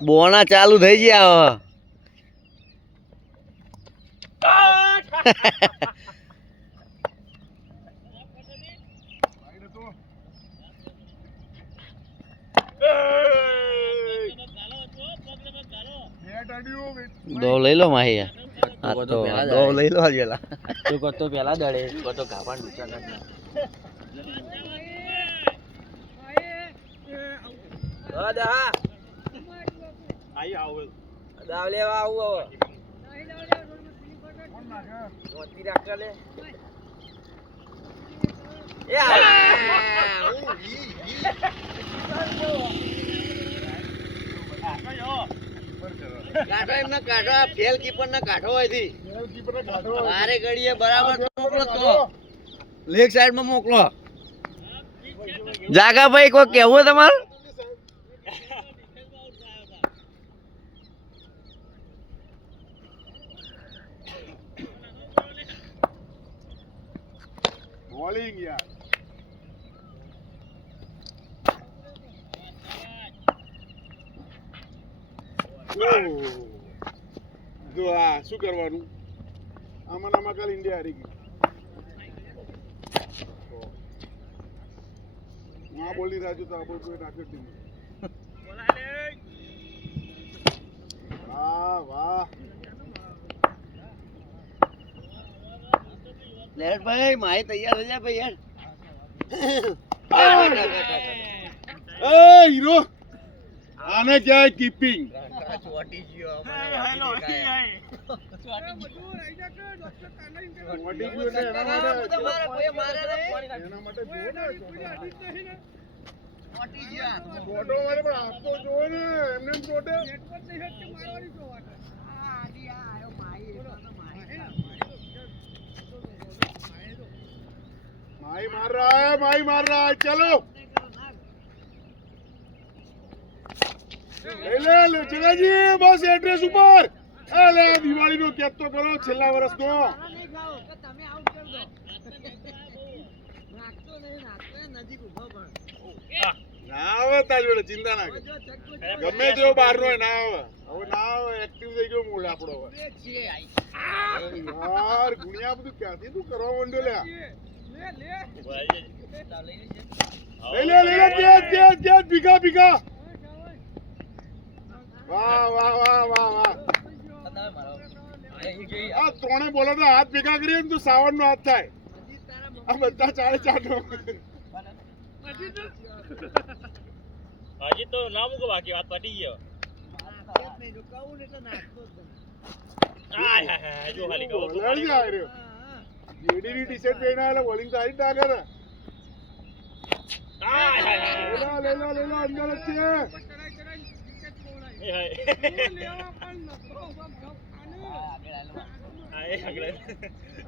બોણા ચાલુ થઈ ગયા દો લઈ લો માહી દો લઈ લો આજેલા તો પેલા દડે તો ગાવાન ઊંચા કાઢ દા આઈ આવ દાવ લેવા આવું હવે મોતી રાખ લે એ કાઢો એમને કાઢો ફેલ કીપર ને કાઢો અહીંથી મારે ગડીએ બરાબર મોકલો તો લેગ સાઈડ માં મોકલો જાગા ભાઈ કોઈ કેવું તમારું બોલિંગ યાર જો આ શું કરવાનું આમાં કાલ ઇન્ડિયા હારી ગઈ આ બોલી રાજુ તો આ બોલ કોઈ નાખ્યો ટીમ વાહ વાહ લેટ ભાઈ માહી તૈયાર થઈ જા ભાઈ યાર એ હીરો આને ક્યાં કીપિંગ ચોટી ગયો माई मार रहा है चलो ले जगाजी बस एड्रेस ऊपर ले दिवाળી નો કેક તો કરો છેલ્લા વર્ષનો ના આવે તારી જોડે ચિંતા ના કર ગમે તેવો બહાર નો ના આવે હવે ના આવે એક્ટિવ થઈ ગયો મૂળ આપણો હવે યાર ગુણિયા બધું ક્યાંથી તું કરવા માંડ્યો લે ले बिगा वाह वाह वाह वाह वाह आ त्रोणे बोला तो हाथ भेगा करिए तो सावन नो हाथ थाय आ बता 4.4 नो હાજી તો ના મૂકો બાકી વાત પડી ગયો હાય હાય જો ખાલી કહો લડી જાય રે જેડીની ટી-શર્ટ પહેરીને આલે બોલિંગ સારી ના કરે ले लो अंदर अच्छे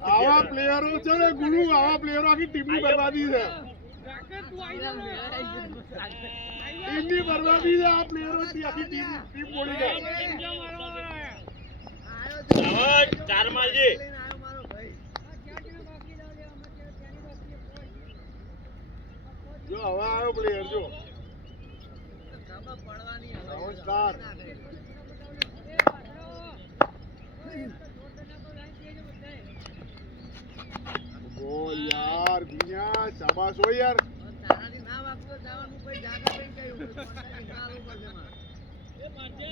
आवा प्लेयरो चले गुरु आवा प्लेयरो आखी टीम ની બરબાદી છે टीम ની બરબાદી છે આ પ્લેયરો ની આખી ટીમ બોલી ગઈ આવો ચાર માલજી જો હવે આવ્યો પ્લેયર જો સ્ટાર બોલ યાર ગુનિયા શાબાશ હો યાર તારાથી ના વાગતો જવાનું કોઈ જાગા કઈ કયું એ મારજે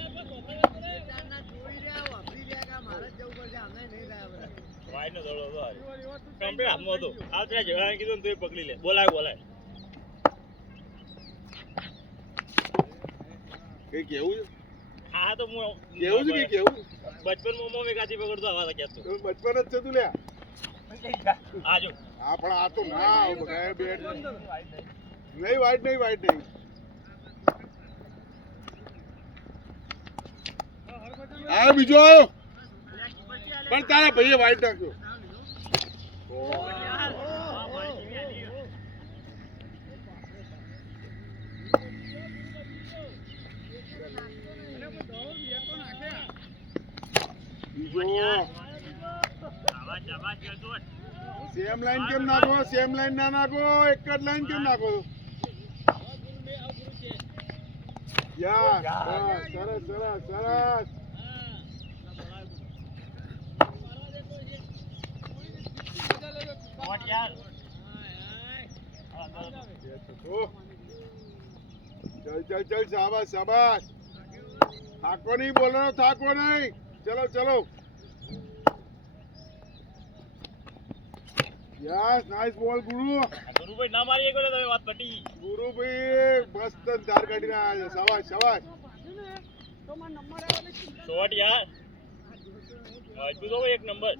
ચારના જોઈ રહ્યા વાપરી રહ્યા કે મારે જ જવું પડશે અમને નહીં રહ્યા બધા વાઈડ નો દડો હતો કમ્પ્લીટ હાથમાં હતો આ ત્યાં જવાને કીધું ને તોય પકડી લે બોલાય કે કેવું હા તો હું કેવું છે કે કેવું બચપન માં મમ્મી કાથી પકડતો આવા હતા ક્યાં તો બચપન જ છે તું લ્યા આજો હા પણ આ તો ના બગાય બેટ નહીં વાઈટ નહીં આ બીજો આવ્યો પણ તારા ભાઈએ વાઈટ નાખ્યો સેમ લાઈન કેમ નાખો સેમ લાઈન ના નાખો એક જ લાઈન કેમ નાખો યસ બસ સરસ સરસ સરસ વોટ યાર ચલ ચલ ચલ શાબાશ શાબાશ થાકો નહીં બોલો થાકો નહીં ચલો ચલો યસ નાઇસ બોલ ગુરુ ગુરુભાઈ ના મારી એક તમે વાત પટી ગુરુભાઈ મસ્ત ધાર કાઢીને આવ્યા છે શાબાશ શાબાશ શોટ યાર હજુ તો એક નંબર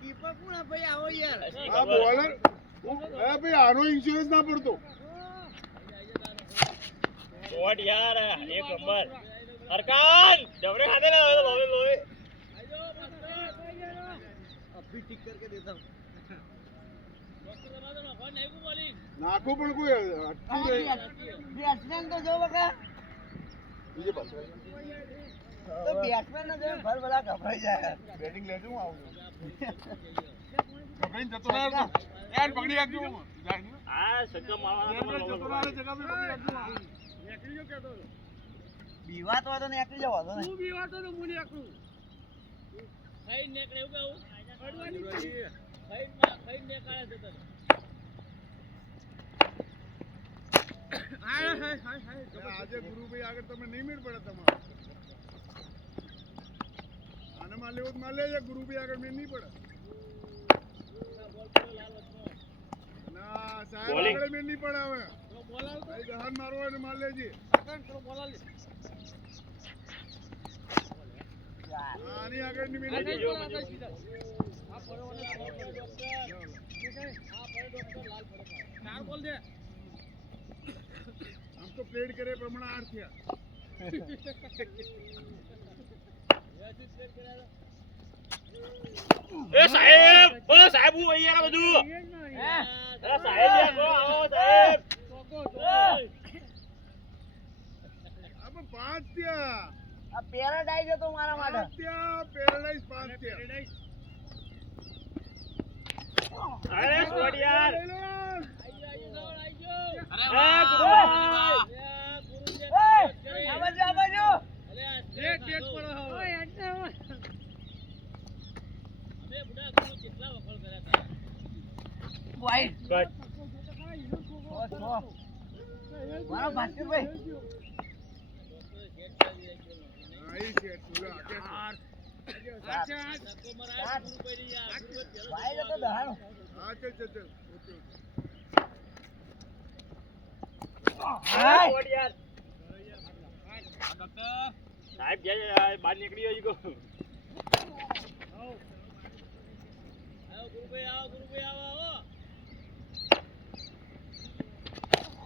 કીપર કોણ હે ભાઈ આવો યાર આ બોલર અરે ભાઈ આનો ઇન્સ્યોરન્સ ના પડતો શોટ યાર એક નંબર અરકાન ડબરે ખાતે લે હવે લોહી લોહી અભી ઠીક करके देता हूं નાખો પણ કોઈ અટકી નહીં બેટ્સમેન તો જો બકા બીજે પાછો તો બેટ્સમેન ને જો ભર ભલા ગભરાઈ જાય બેટિંગ લેજો હું આવું ગભરાઈને જતો રહે તો યાર પકડી રાખજો આ સક્કા મારવાનો જતો રહે જગા પે પકડી રાખજો બીવાત હોય તો નીકળી જવા દો ને આજે ગુરુભાઈ આગળ તમે નહીં મેળ પડે તમારો આને માર લેવો તો માર લેજે ગુરુભાઈ આગળ મેળ નહીં પડે ના સાહેબ Bowling. આગળ મેળ નહીં પડે હવે ભાઈ દહાન મારવો હોય તો માર લેજે આની આગળ ની મેળ નહીં પડે આમ તો પ્લેડ કરે એ પ્રમાણે 8 થયા એ સાહેબ હું અહીંયા બધું અરે સાહેબ યાર કો આવો સાહેબ આપણે 5 થયા આ પેરાડાઈઝ હતો મારા માટે 5 થયા પેરાડાઈઝ 5 થયા અરે શોટ યાર લઈ લો. આ બાજુ વાઈટ મારો ભાસ્કરભાઈ આઈ છે તુલા કે વાઈટ હતો દહાણો હા ચલ ચલ ચલ ઓકે શોટ યાર સાહેબ જાય બહાર નીકળી ગયો કો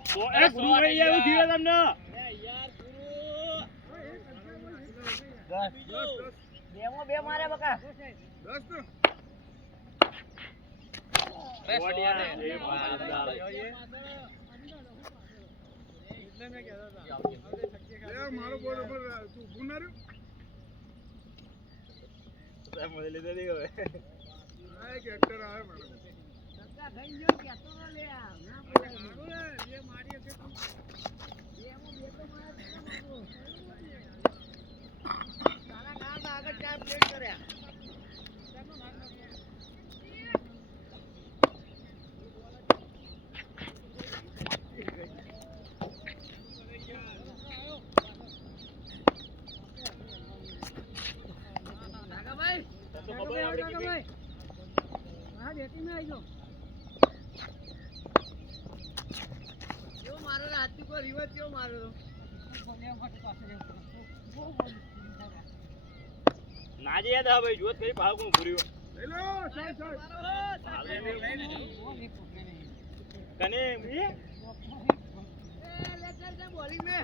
તો એ ગુરુભાઈ યાર હું થયું તમને બેમાં બે માર્યા બકા 10 તો શોટ યાર એ મારદાર લે મારો બોલ ઉપર તું ઊભું ના રહ્યો સાહેબ મને લીધે નહીં હવે આ એક એક્ટર આવે મેડમ આગળ 4 પ્લેટ કર્યા તો ખબર આપણે કે કેવો મારો હાથી પર રિવર્સ કેવો મારો ના જે યાદ ભાઈ જોત કરી ભાવ કોણ ભૂર્યો લઈ લો સાહેબ કને એ લે ચાલ ચાલ બોલિંગ મે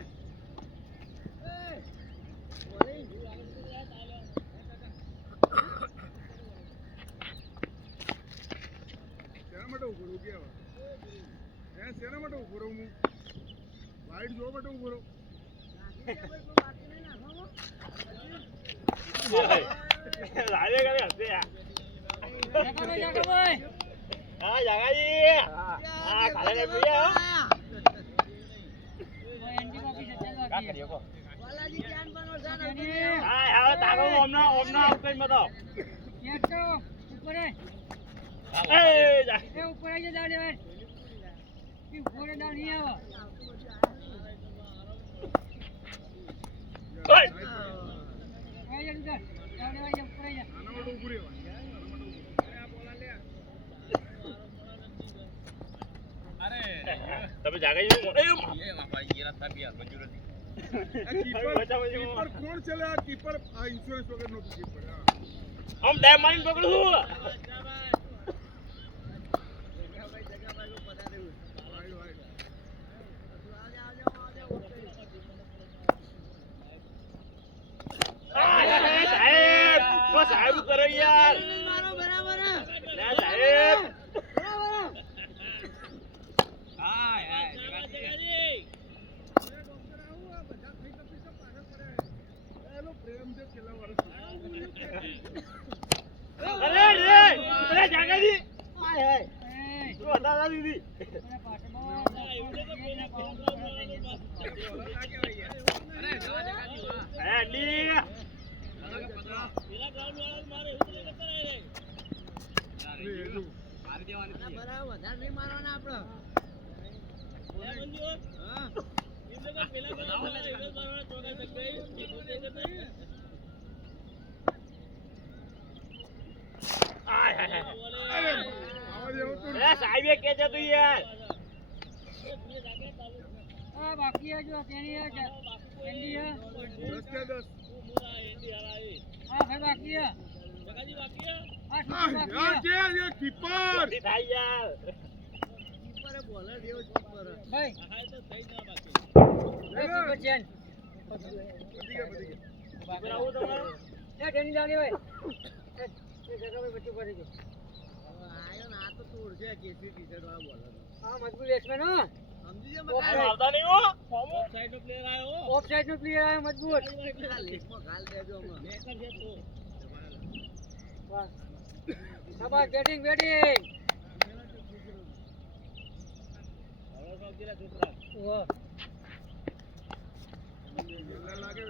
શેના માટે ઉભો રહું કેવા હે શેના માટે ઉભો રહું હું વાઈટ જોવા માટે ઉભો રહું રાજે કરે હશે યાર હા જાગાજી હા ખાલે ને ભૈયા કા કરીએ કો હા હવે તારો ઓમના આઉટ કરી મતો એ જા ઓય તમે જાગાજી કીપર કોણ છે લે? આ કીપર આ ઇન્સ્યોરન્સ વગર નો કીપર. આમ ડેમ મારીને પકડું છું સાહેબ તો સાહેબ કરો યાર ના સાહેબ એનો પ્રેમ છે છેલ્લા વર્ષ. અરે રે અરે જાગાજી હાય હાય તો હતા દીદી અરે લી અરે આવા જેવો તો અરે સાહેબે કે છે તું યાર બાકી જો તેની એન્ડી 10 કે 10. હા ભાઈ બાકી હા યાર જે એ કીપર જલ્દી થાય યાર ભાઈ ચેન આવું તમારું એ તેની દાડી ભાઈ એ જગા ભાઈ બચ્ચું કરી ગયો હા મજબૂત બેટ્સમેન હો આવતા નહીં હો ઓફ સાઈડ નો પ્લેયર આવ્યો મજબૂત વાહ શાબાશ બેટિંગ બેટિંગ વાહ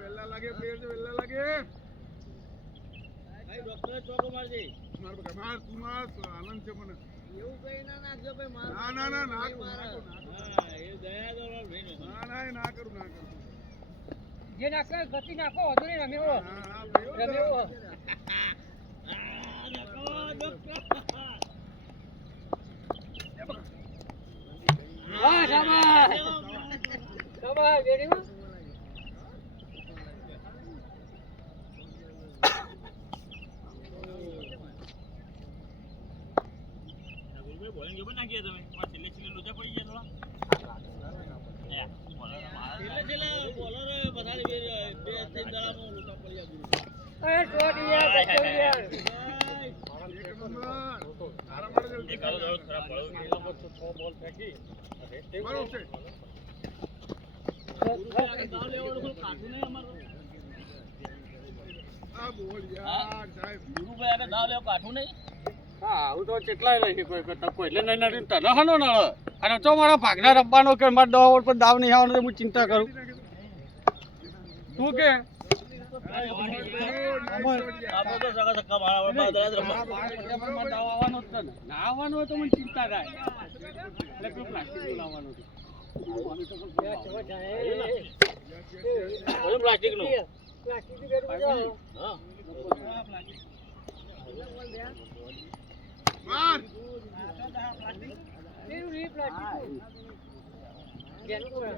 વેલા લાગે પ્લેયર છે વેલા લાગે. માર બકા માર તું માર આનંદ છે મને. ના ના ના ના કરું, ના ના કરું જે નાખે ગતિ નાખો વધુ નહીં રમ્યો રમ્યો હા શાબાશ શાબાશ બેટિંગ બોલિંગ કેવું નાખીએ તમે છેલ્લે છેલ્લે લોચા પડી ગયા અરે શોટ યાર બચ્ચો યાર એક નંબર. તારા માટે જલ્દી. મારો છે. આ બોલ યાર સાહેબ. હા હું તો કેટલાય લઈ કોઈ તકો એટલે નહીં નથી તને હનો નળ અને તો મારા ભાગના રમવાનો કે મારા 10 ઓવર પર દાવ નહીં આવવાનો તો હું ચિંતા કરું તું કે દાવ આવવાનો જ છે ને ના આવવાનો હોય તો મને ચિંતા થાય એટલે કોઈ પ્લાસ્ટિક લાવવાનું પ્લાસ્ટિક નું પ્લાસ્ટિક ની બેટિંગ જો માર. તેનું નહીં પ્લાસ્ટિક જેનું કોઈ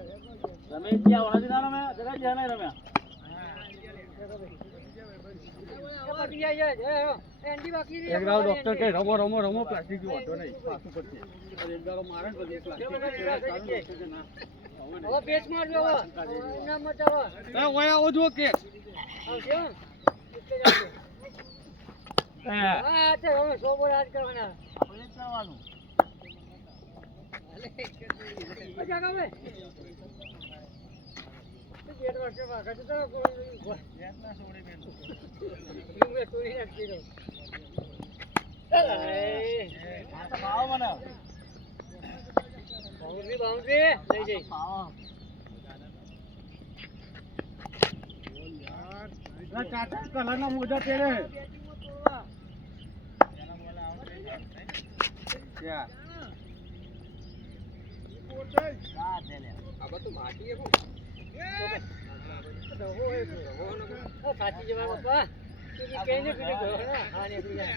તમે ક્યાં વણાજી ના રમ્યા જરા જ્યાં નહીં રમ્યા બાકી જાય એન્ડી બાકી એક દાવ ડોક્ટર કે રમો રમો રમો પ્લાસ્ટિક નું વાંધો નહીં પાછું પડશે એક દાવ મારે ને પછી પ્લાસ્ટિક ના હવે પેચ મારજો હવે ના મચાવો ઓય આવો જો કે આવજો હા હા તે હવે 100 બોલ આજ કરવાના આપણે કરવાનું મજા આવે તે બેટ વર્ષે વાગા તો ના છોડી બેન મેં તોડી નાખી દો બાઉન્ડ્રી લઈ જઈ ચાચા કલરના મોજા પહેરે સાચી જવા બાપા કઈને પીડી ગયો હા ને પીડા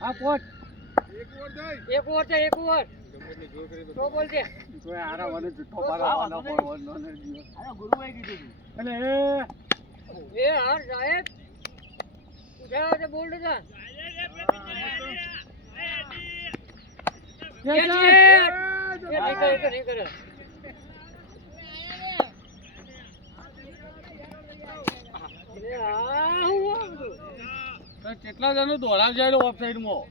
હા પોચ એક ઓવર છે એક ઓવર તો બોલ દે કોઈ આરા વને જુઠ્ઠો પાડવાનો પણ વનો ને જીવ અરે ગુરુભાઈ કીધું તું એટલે એ હાર સાહેબ ઉઠાવ તે બોલ દે નહીં કરે કેટલા જણો દોડાવ જાય ઓફ સાઈડ માં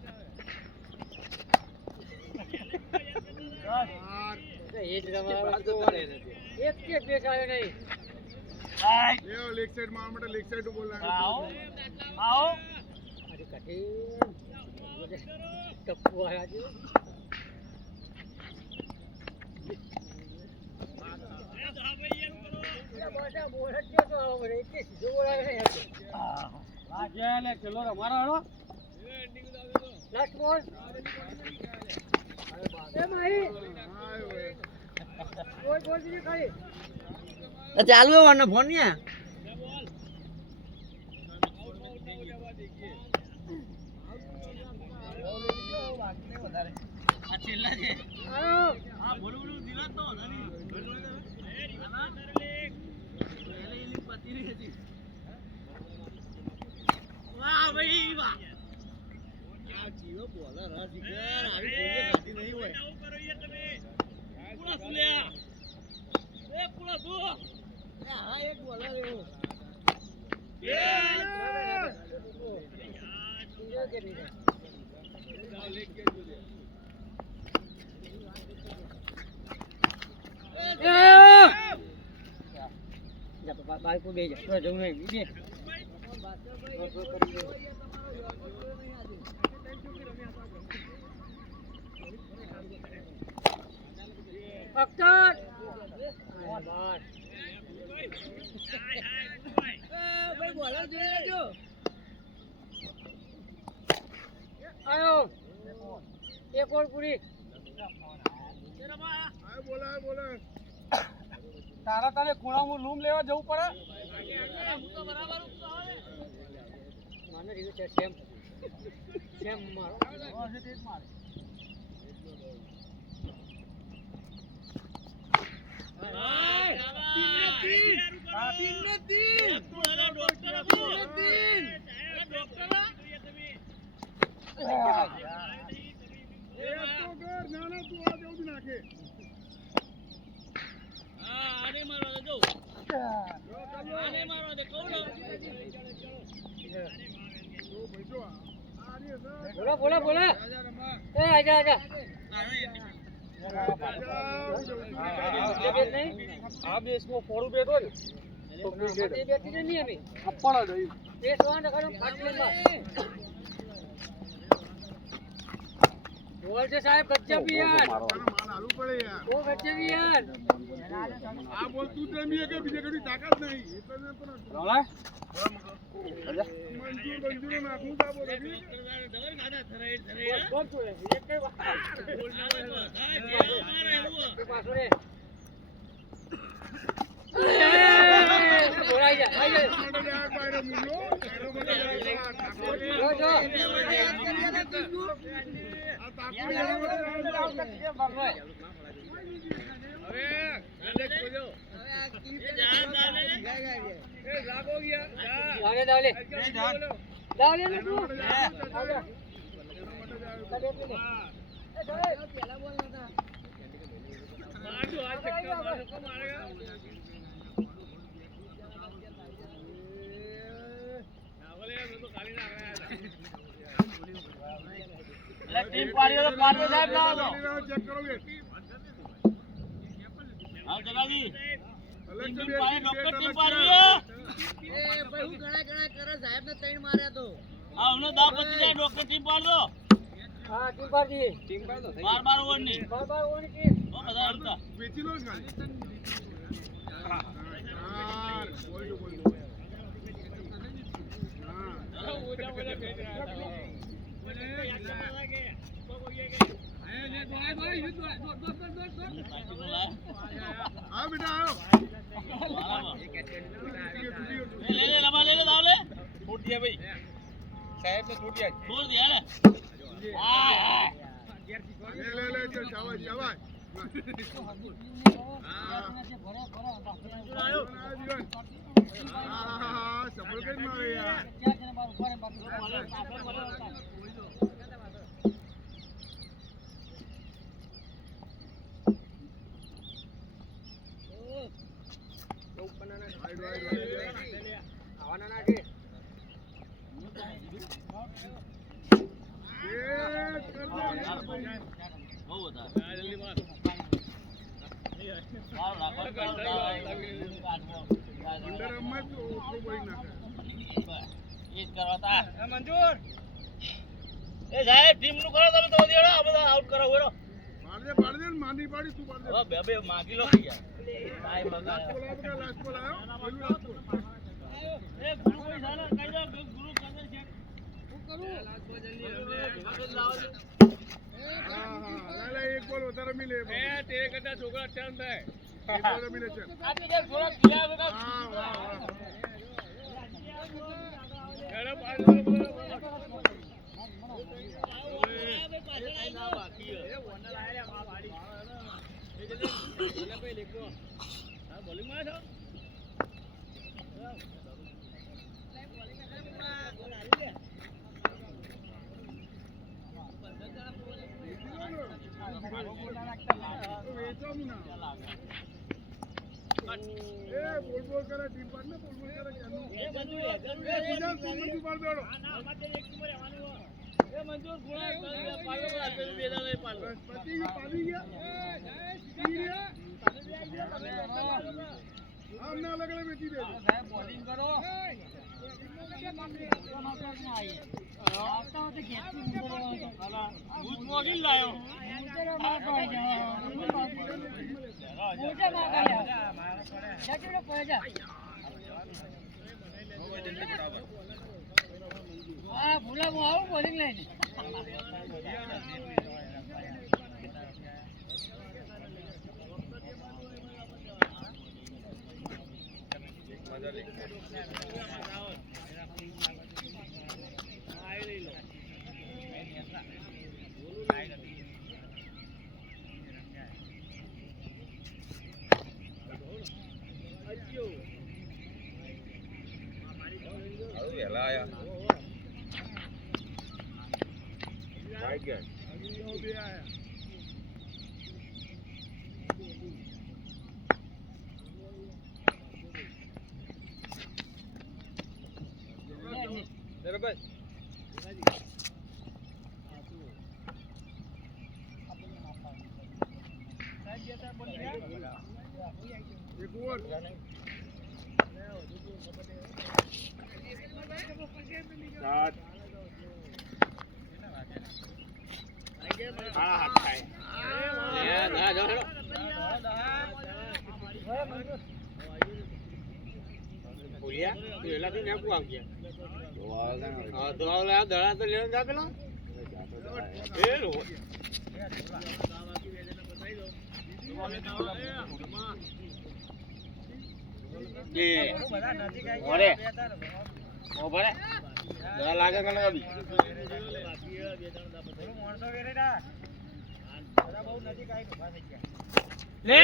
એ જ રમાડો એક કે પેશ આવ્યો નહીં લેગ સાઈડ માં માટે લેગ સાઈડ બોલવાનું અરે કઠી ટપ્પુ આવ્યા છે બોલ જ તો આવો રે કે સીધો બોલાવે ને આ કે લે ચલો રમાડો હળો લાસ્ટ બોલ એ માહી બોલ બોલ દીધી ખાલી ચાલુ હે વરને ફોન ને આ છેલ્લા છે હા બોલું દિલા તો વાહ ભાઈ વાહ આ જીવો બોલર હા જીગર આવી કોઈ ગાતી નહીં હોય પૂરા સુલ્યા એ પૂરા દો હા એક બોલર એવો બાઈક બે જા જવું નહીં બીજે અખ્તર ભાઈ બોલર જોઈ લેજો આયો એક ઓર પૂરી બોલે તારા તારે ખૂણામાં લૂમ લેવા જવું પડે મને રીવ છે સેમ સેમ મારો બોલા બોલા બોલા એ આજા આજા આ બેસમાં ફોડું બેઠો ને બેઠી નહીં અમે અપ્પડ જ બેસ વાંડ કરો ફાટલેમાં બોલ છે સાહેબ ગજબ યાર માલ હાલવું પડે યાર ઓ ગજબ યાર આ બોલ તું તેમ કે બીજે કદી તાકાત નહીં એટલે મેં પણ રોલા મંજૂર નાખું તા બોલ બોલ છોડે એક કઈ વાત પાછો રે બોલાઈ જા આઈ જા જો જો દાલે દાલે દાલે ને તું પેલા બોલ નતા મારજો આ ચક્કા મારો કો મારેગા નાવલે મે તો ખાલી ના આયા ટીમ પાડીઓ તો પાડીઓ સાહેબ ના આવો ચેક કરો કે હા જગાજી ટીમ પાડી ડોક્ટર ટીમ પાડી એ ભાઈ હું ઘણા ઘણા કરે સાહેબ ને ત્રણ માર્યા તો આ હમણે 10 25 જાય ડોક્ટર ટીમ પાડ દો હા ટીમ પાડી 12 ઓવર ની બાર ઓની ટીમ બધા રમતા વેચી લો જ ખાલી યાર બોલ દો હા બેટા આવો લે લે રમા લે દાવ લે છૂટ ગયા ભાઈ સાહેબ ને છૂટ ગયા છોડ દે હાલે હાય લે ચલ જાવા જાવા હા સફળ કરી મારે યાર બહુ હતા બાર રાખો અંદર રમત ઓછો બોલી નાખે એ જ કરવાતા મંજૂર એ સાહેબ ટીમ નું કરો તમે તો દેડો આ બધા આઉટ કરો હોરો પાડ દે માંડી પાડી તું પાડ દે હવે બે બે માગી લો યાર ટાઈમ લાસ્ટ બોલ આવ્યો પેલું લાસ્ટ બોલ એ ગુરુ કોઈ સાલા કઈ દો ગુરુ કદર છે હું કરું લાસ્ટ બોલ જલ્દી લાવો હા લે એક બોલ વધારે મિલે એ તે કરતા છોકરા ચાંદ થાય એક બોલ મિલે છે આ તે થોડા કિયા વગર હા વાહ એડો પાડી દો બાકી એ વંડર આયા મા વાડી એ જલ્દી ભલે ભાઈ લેખો હા બોલિંગ માં છો એ બોલ કરે ટીમ પાડ ને બોલ કરે કેનું એ મંજૂર એ બીજા તું મંજુ પાડ બેડો ના અમારે એક ટીમ રહેવાનું એ મંજૂર ગુણા પાડો આપે બેદા લઈ પાડો પતિ પાડી ગયા આમ ના અલગ અલગ વેચી દે સાહેબ બોલિંગ કરો આવતા હોતે ખેતી ભૂત મોગી લાયો ભૂલા હું આવું બોલિંગ લઈને વેલા આયા ભાઈ ગયા બે આયા બરાબર એક ઓવર સાત આ હાથ થાય ના જો હેડો બોલ્યા પેલા થી નાખું આવ ગયા હા તો આવલે આ દડા તો લેવા જા પેલા એ રો એ ઓરે ઓ ભરે દડા લાગે કે ના બી લે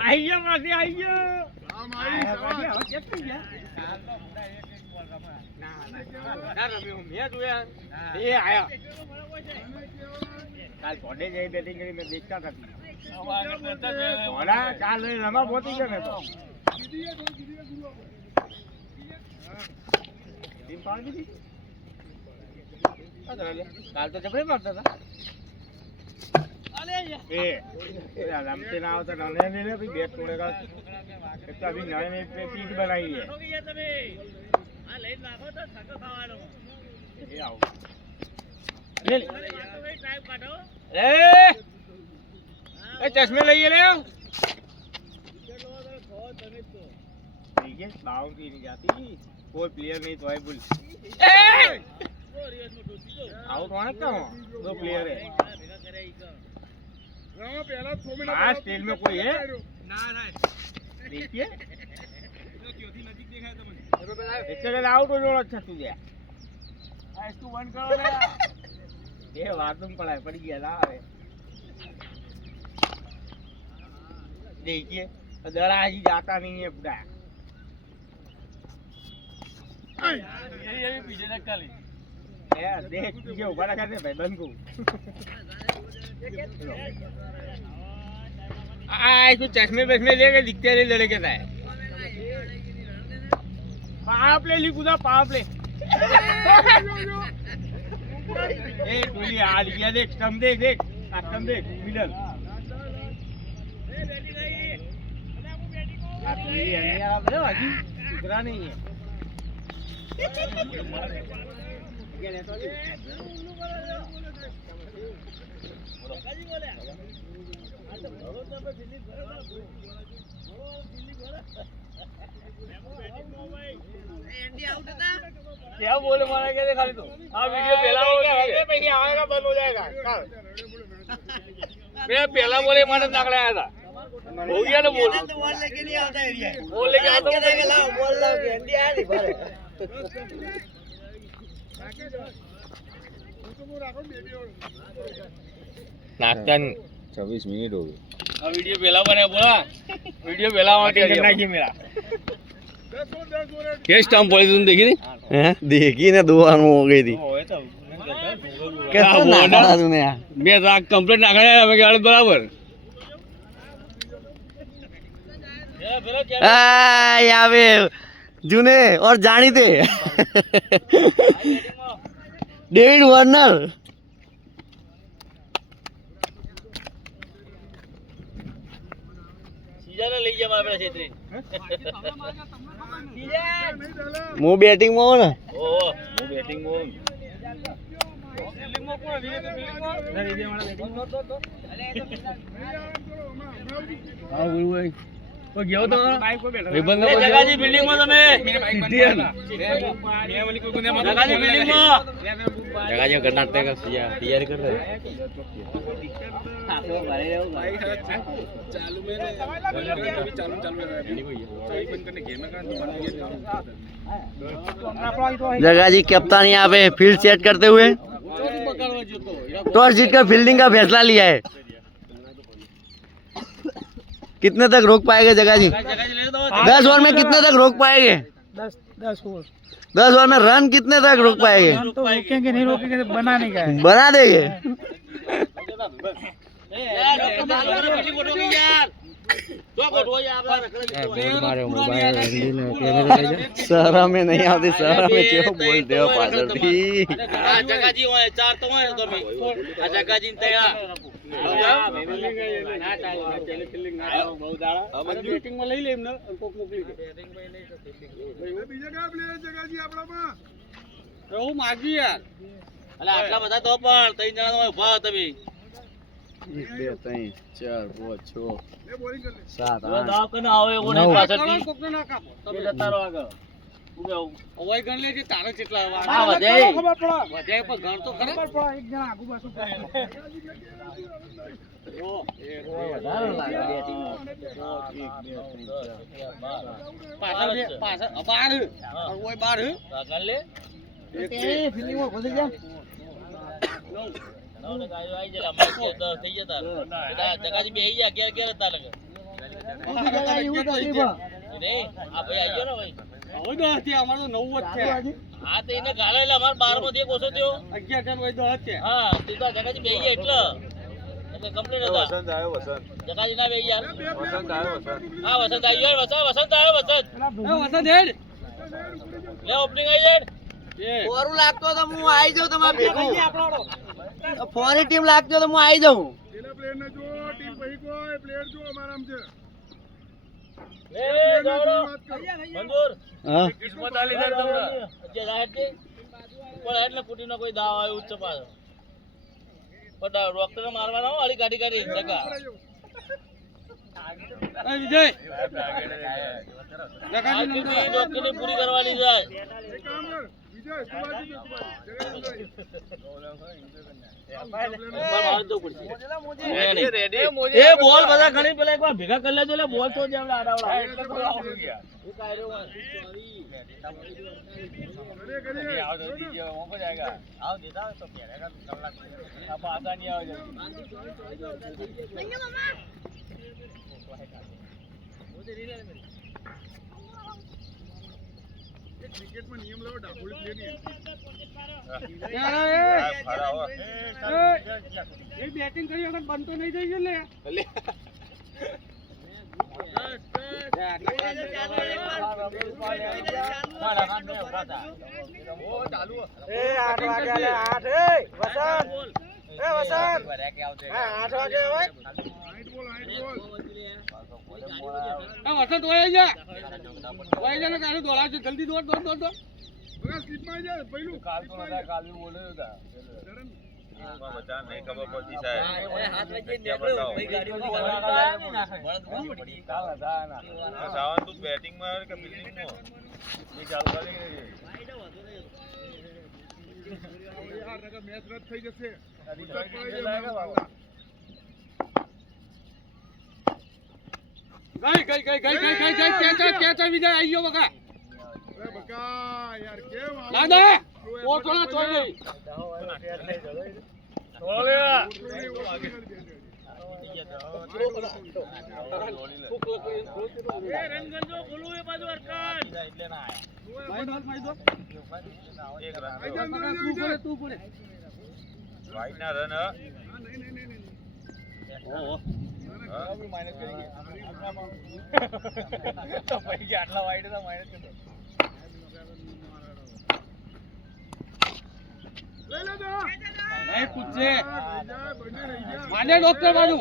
આઈ ગયો માસી આઈ ગયો આમ આવી સવા ના રમ્યો મેં જોયા એ આયા કાલ ભોડે જઈ બેટિંગ કરી મેં દેખતા નથી ભોડા કાલ રમા પહોંચી ગયો મેં તો ટીમ પાડી દીધી કાલ તો જબરે મારતા હતા એ રમતે ના આવતા નને ને ભાઈ બેટ તોડેગા એટલે અભી નए नए पे पीच बनाई है તમે આ લઈને નાખો તો છક્કો ખાવાનો એ ચશ્મે લઈએ લે બાઉન્ડ્રી નહીં જાતી કોઈ પ્લેયર નહીં તો આઈ બોલ आउट होना क्या हो दो प्लेयर है हाँ स्टेल में कोई है देखिए इससे आउट हो जाओ अच्छा तुझे तू वन करो ये बात तुम पढ़ाई पड़ गया ना देखिए दड़ा ही जाता नहीं है पूरा ये भी पीछे धक्का ली देख तुझे ऊपर रखा थे भाई बंद को तो चश्मे बश्मे लेके दिखते नहीं लड़के था पाप ले ली पूरा पाप ले ए टूली आ गया देख स्टंप देख देख स्टंप देख मिडल इतना नहीं है क्या बोले मारा क्या खाली तो हाँ वीडियो पहला हो गया भैया आएगा बंद हो जाएगा मैं पहला बोले मारा नाकड़ा आया था हो गया ना बोल लेके नहीं आता एरिया बोल लेके आता बोल ला हिंदी आया नहीं पर नाकन 26 મિનિટ हो गई अब वीडियो पहला बने बोला वीडियो पहला वाटे करना की मेरा કે સ્ટમ્પ પડી તું દેખી ની હે દેખી ને દુવાનું हो गई थी ओए तो कैसा नाकड़ा तूने यार બે રાગ કમ્પ્લીટ નાખડે અમે કે બરાબર यहाँ पे जूने और जानीते डेविड वार्नर सीधा ले जा मारा क्षेत्र मु बैटिंग में हो ना ओ वो बैटिंग में તો ગયો તો ભાઈબંધો જગાજી બિલ્ડિંગ માં તમે જગાજી બિલ્ડિંગ માં जगह कर्नाटक का तैयारी कर रहे जगह जी कप्तान यहाँ पे फील्ड सेट करते हुए टॉस जीतकर फील्डिंग का फैसला लिया है। कितने तक रोक पाएंगे जगह जी? 10 ओवर में कितने तक रोक पाएंगे? 10 ओवर में रन कितने तक रोक पाएंगे? तो रोकेंगे नहीं रोकेंगे तो बनाने का है। बना देंगे। सारा में नहीं आती सारा में क्यों बोलते हो पागल थी જગાજી હોય ચાર તો હોય તમે આ જગાજી તૈયાર બેટિંગ માં લઈ લે એમને કોક મોકલી દે હું માગી યાર અલા આટલા બધા તો પણ 3 જણા તમે ઉભા તમે 1 2 3 4 5 6 7 જો 8 દાવ કને આવે એવો નહીં પાછળથી કોકને ના કાપો તમે જતા રહો આગળ ઉગે ઓય ગણ લે કે તારે કેટલા હા વધે વધે પણ ગણ તો ખરા એક જણા આગુ પાછું પાછળ બાર ઓય બાર આગળ લે ફિલ્ડિંગ માં ખોલી જા નવ ને ગાયો આવી જલા માઈક 10 થઈ જતા જગાજી બેહી ગયા 11 હતા લગે નહીં આ ભાઈ આયો ને ભાઈ હવે 10 છે અમાર તો 9 જ છે હા તો એને ગાળો એટલે અમાર 12 માં એક ઓછો થયો 11 છે ઓય 10 છે હા તું તો જગાજી બેહી ગયા એટલે કમ્પ્લીટ હતા વસંત આવ્યો વસંત જગાજી ના બેહી યાર વસંત આવ્યો વસંત હા વસંત આવ્યો વસંત આવ્યો વસંત વસંત હેડ લે ઓપનિંગ આવી જાય ફોરું લાગતો તો હું આવી જાઉં તમારે ભેગું ફોરી ટીમ લાગતો તો હું આવી જાઉં લે જાવડો મંજૂર હા કિસ્મત આલી સર તમને જે જાહેર છે ઉપર એટલે કુટીનો કોઈ દાવ આવે ઉચ્ચ પાછો પણ ડોક્ટર મારવાના હો અડી કાઢી કાઢી જગા એ વિજય ડોક્ટર ની પૂરી કરવાની જાય એક કામ કર વિજય સુભાજી એ બોલ બધા ઘણી પેલા એકવાર ભેગા કરી લેજો એટલે બોલ તો જ આપણે આડાવડા ક્રિકેટમાં નિયમ લાવો ડાબોળી પ્લે નહીં એ બેટિંગ કરી વખત બનતો નહીં થઈ ગયો લે વસંત વહી જા ને કાલે દોડાવજો જલ્દી દોડ દોડ દોડ દોડ બગા સ્લીપમાં આવી જાય પહેલું મેચ રદ થઈ જશે વિજય આવી ગયો બકા અરે બકા યાર કેમ દાદા ઓછોના ચોઈ નહીં તું બોલે નહીં પૂછે માને ડોક્ટર બાજુ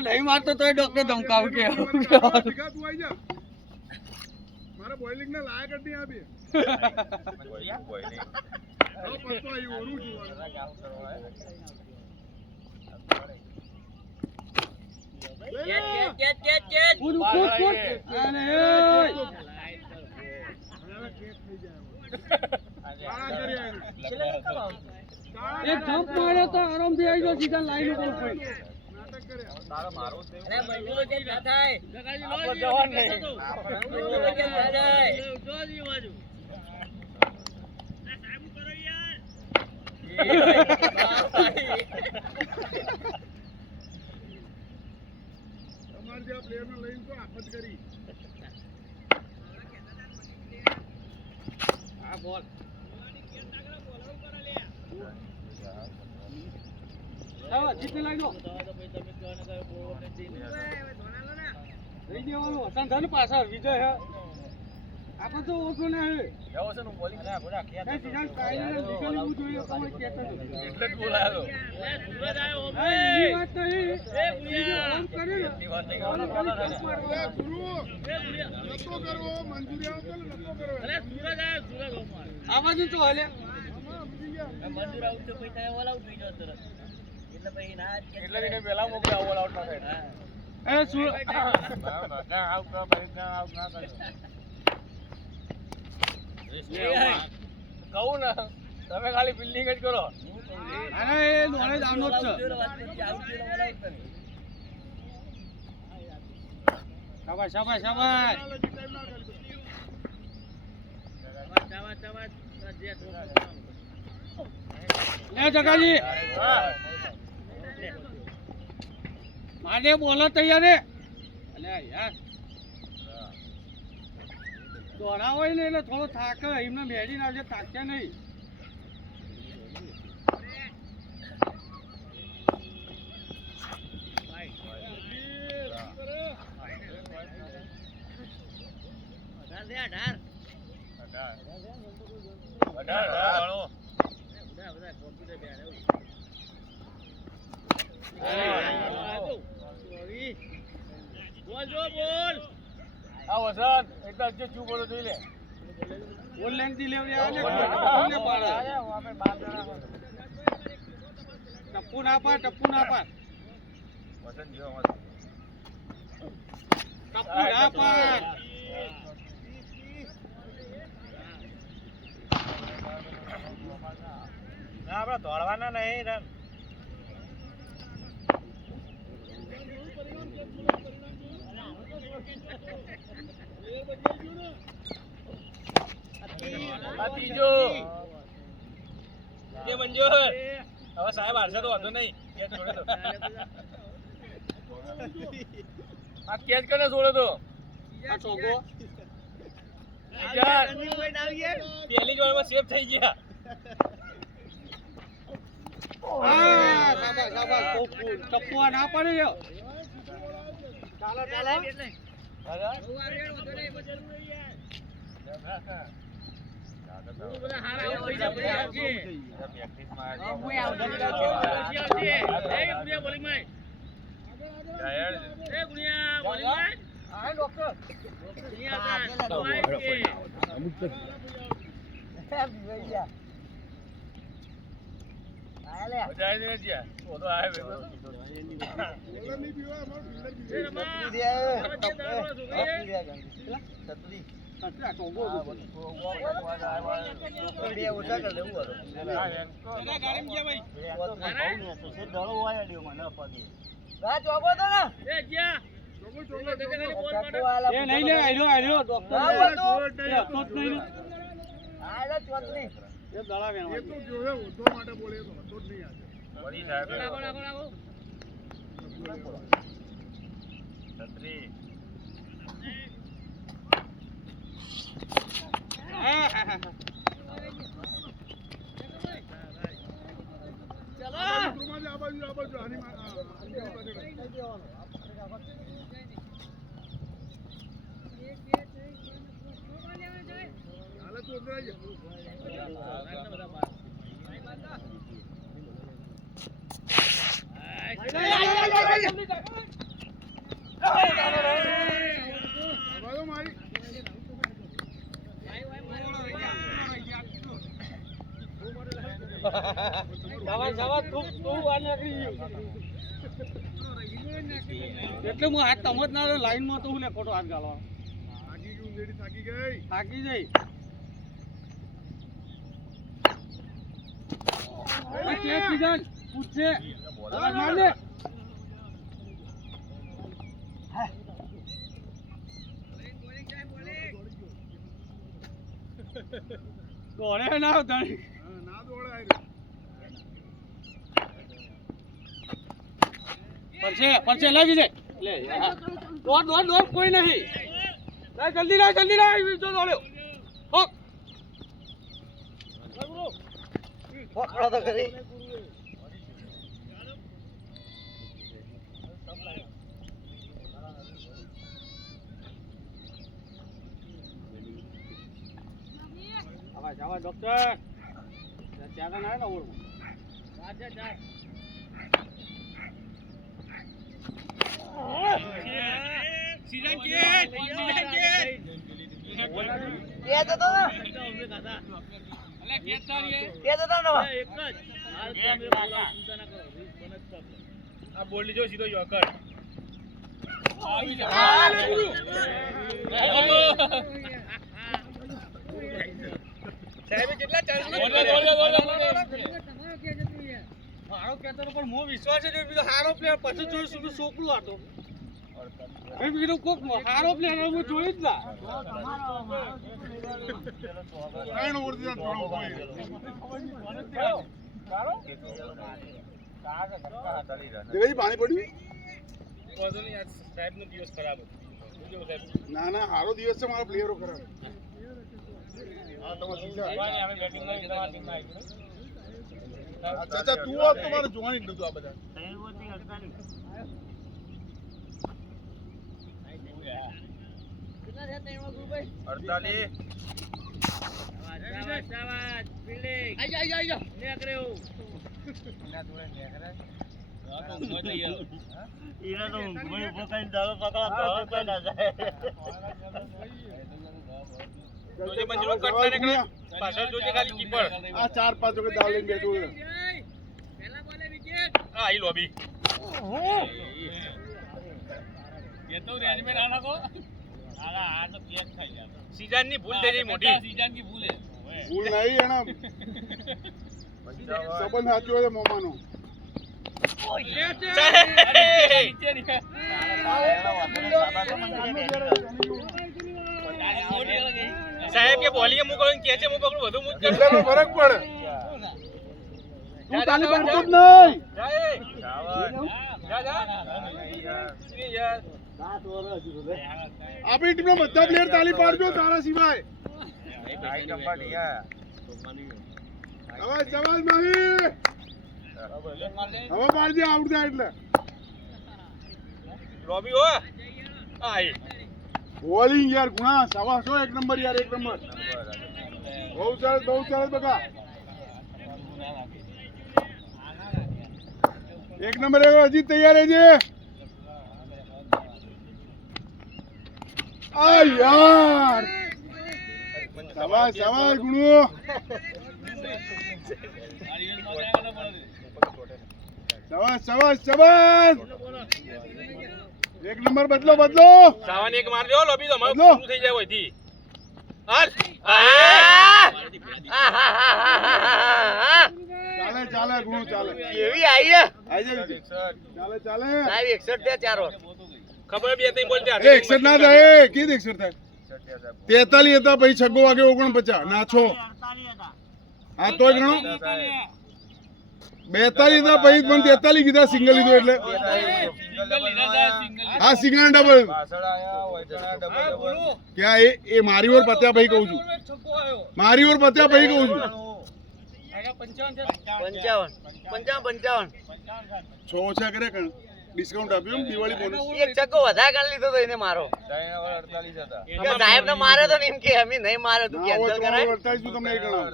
નહીં મારતો તો ડોક્ટર ધમકાવ કે મારા બોઇલિંગ ને લાયક જ નહીં આપી એક જમ્પ માર્યો તો આરામથી આવી ગયો સીધા લાઈન ઉપર ઉપર તમારે જેવા પ્લેયર ને લઈને તો આફત કરી આ બોલ જીતે લાગો રહી દેવાનું હસન થાય ને પાછળ વિજય હે આપણે તો ઓછો ને હે આ બાજુ તો હલે કહું ને તમે ખાલી ફિલ્ડિંગ જ કરો અરે એ દોડે જ આવનો જ છે શાબાશ શાબાશ શાબાશ લે જગાજી મારે બોલો તૈયાર રે અલે યાર દોડા હોય ને એટલે થોડો થાક એમને મેળીને આવજે તાક્યા નહીં આ વસંત એટલે હજુ ચૂપ બોલો જોઈ લે ઓનલાઈન ડિલિવરી આવે ને કોને પાડે ટપ્પુ ના પાડ વસંત જો ટપ્પુ ના પાડ ના આપણે દોડવાના નહીં રન આ ત્રીજો કે મંજૂર હવે સાહેબ હારશે તો વાંધો નહીં કેચ છોડે તો આ કેચ કરીને છોડે તો આ ચોગો પહેલી જ વારમાં સેફ થઈ ગયા શાબાશ શાબાશ ખૂબ cool. ટપ્પુ આ ના પડે યો ચાલો ચાલો નહીં લે આયલો ડોક્ટર એ દળા વેણવા એ તો જોવે ઉઠો માટે બોલે તો હતો જ નહીં આજે વળી સાહેબ છત્રી આ બાજુ આની હાલે તો ઉતરાઈ જા એટલે હું હાથ તમ જ ના લાઈન માં તો હું લે ખોટો હાથ ગાળવા થાકી ગયું લેડી થાકી ગઈ થાકી જઈ પૂછે માર દે દોડે ના ધણી ના દોડાય પરસે લાગી જાય લે દોડ કોઈ નહીં જલ્દી લાય જો દોડ્યો હોક પકડો તો ખરી આવા ડોક્ટર ત્યાં ના ઓર આ બોલી જો સીધો યોકર સાહેબ કેટલા ચાન્સ મારો કહેતો પણ મો વિશ્વાસ છે બીજો સારો પ્લેયર પછી જોઈ સુધી છોકરું હતો એ બીજો કોક સારો પ્લેયર હું જોઈ જ ના ત્રણ ઓવર થી થોડો કોઈ દેવાજી પાણી પડ્યું સાહેબ નો દિવસ ખરાબ હતો ના હારો દિવસ છે મારા પ્લેયરો ખરાબ ચાચા તું હોત તો મારે જોવાની જ નતું આ બધા ઈરા તો ઊંઘમાં ઊભો કરીને દાડો પકડા તો કોઈ ના જાય. જોજે મંજૂરો કટ ના નીકળે. પાછળ જોજે ખાલી કીપર. આ 4-5 વખત દાવ લઈને બેઠો છે. આ આઈ લોબી. એ તો રેજમેન્ટ આના કો. આ તો કેક ખાઈ જાય. સીઝનની ભૂલ થઈ ગઈ મોટી. સીઝનની ભૂલ હે. ભૂલ નહીં એના સંબંધ સાચો છે મોમાનો. સાહેબ કે બોલિંગ મુ કરું કે છે મુ પકડું બધું મુ કરું. કેટલાનો ફરક પડે? તું તાલી બંધ જ નહીં. આપણી ટીમના બધા પ્લેયર તાલી પાડજો તારા સિવાય. હવે જવાજ માહી. હવે પાડજે આઉટ થાય એટલે. લોબી હો. આઈ. બોલિંગ યાર ગુણા સવાસો 1 નંબર યાર 1 નંબર. બહુ સરસ બકા. 1 નંબર એવો હજી તૈયાર છે. આ યાર સવાસ ગુણુ. સવાસ 1 નંબર બદલો. સાવન એક મારજો લોબી તો અમારું બદલો. પૂરું થઈ જાય હોયથી. હાલ. ચાલે ગુણુ ચાલે. કેવી આઈ હે? આઈ જાય ચાલે. સાહેબ 61 થયા 4 ઓવર. ખબર બે તઈ બોલ દે. 61 ના થાય કીધું 61 થાય. 43 હતા પછી છગ્ગો વાગે 49 ના છો. હા તોય ગણો 42 હતા પછી પણ 43 કીધા સિંગલ લીધો એટલે. હા સિંગલ ડબલ. ક્યાં એ મારી ઓર પત્યા ભાઈ કહું છું. મારી ઓર પત્યા ભાઈ કહું છું. 55. છો ઓછા કરે કણ ડિસ્કાઉન્ટ આપ્યું દિવાળી બોનસ. એક છક્કો વધારે કરી લીધો તો એને મારો. સાહેબ ને મારે તો એમ કે અમે નહીં મારે તું કેન્સલ કરાય. 48 નું તમને એ ગણાવો.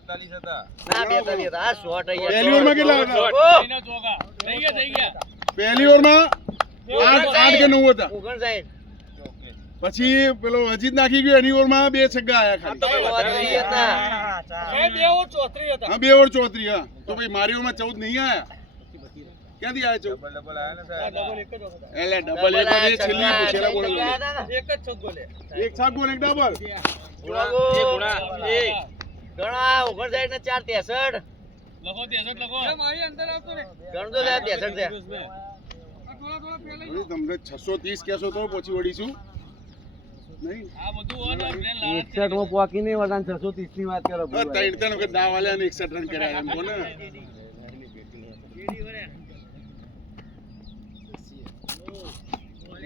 ના 42 હતા. આ શોર્ટ આઈ પહેલી ઓવરમાં કેટલા હતા? થઈ ગયા. પહેલી ઓવરમાં 8 કે 9 હતા. 59. પછી પેલો અજીત નાખી ગયો એની ઓવરમાં 2 છગ્ગા આયા ખાલી. 34 હતા. હા 2 ઓવર 34 હા. તો ભાઈ મારી ઓવરમાં 14 નહીં આયા. ક્યાંથી આયા 14? એટલે ડબલ એક જ છેલ્લી પૂછેલા બોલ. એક છગ્ગો ને એક ડબલ. ગુણાગો. એ ગુણા. એ ઘણા 59 ને 4 63. લખો 63 લખો. ગણ તો સાહેબ 63 થયા. અરે તમને 630 કહેશો તો પછી વળીશું નહીં. આ બધું ઓન પ્લેન 61 માં પોકી નહીં વળાન 630 ની વાત કરો. 3 વખત દાવ વાળાને 61 રન કર્યા એમ કોને.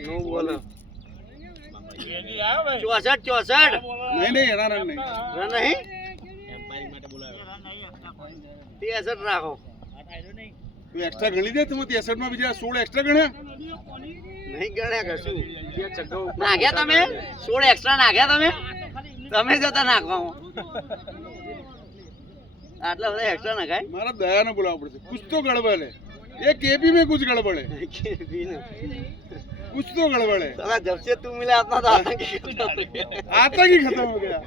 નો બોલે. 64. નહીં એના રન નહીં. રન નહીં 63 રાખો. તું એક્સ્ટ્રા ગણી દે તમે 63 માં બીજા 16 એક્સ્ટ્રા ગણ્યા. નહીં ગણ્યા કશું. નાખ્યા તમે 16 એક્સ્ટ્રા નાખ્યા તમે જતા નાખવામાં. આટલા બધા એક્સ્ટ્રા નાખાય. મારા દયાને બોલાવવું પડશે. કુછ તો ગડબડ है. ये केपी में कुछ गड़बड़ है. कुछ तो गड़बड़ है. साला जब से तू मिला अपना तो आतंक ही खत्म हो गया.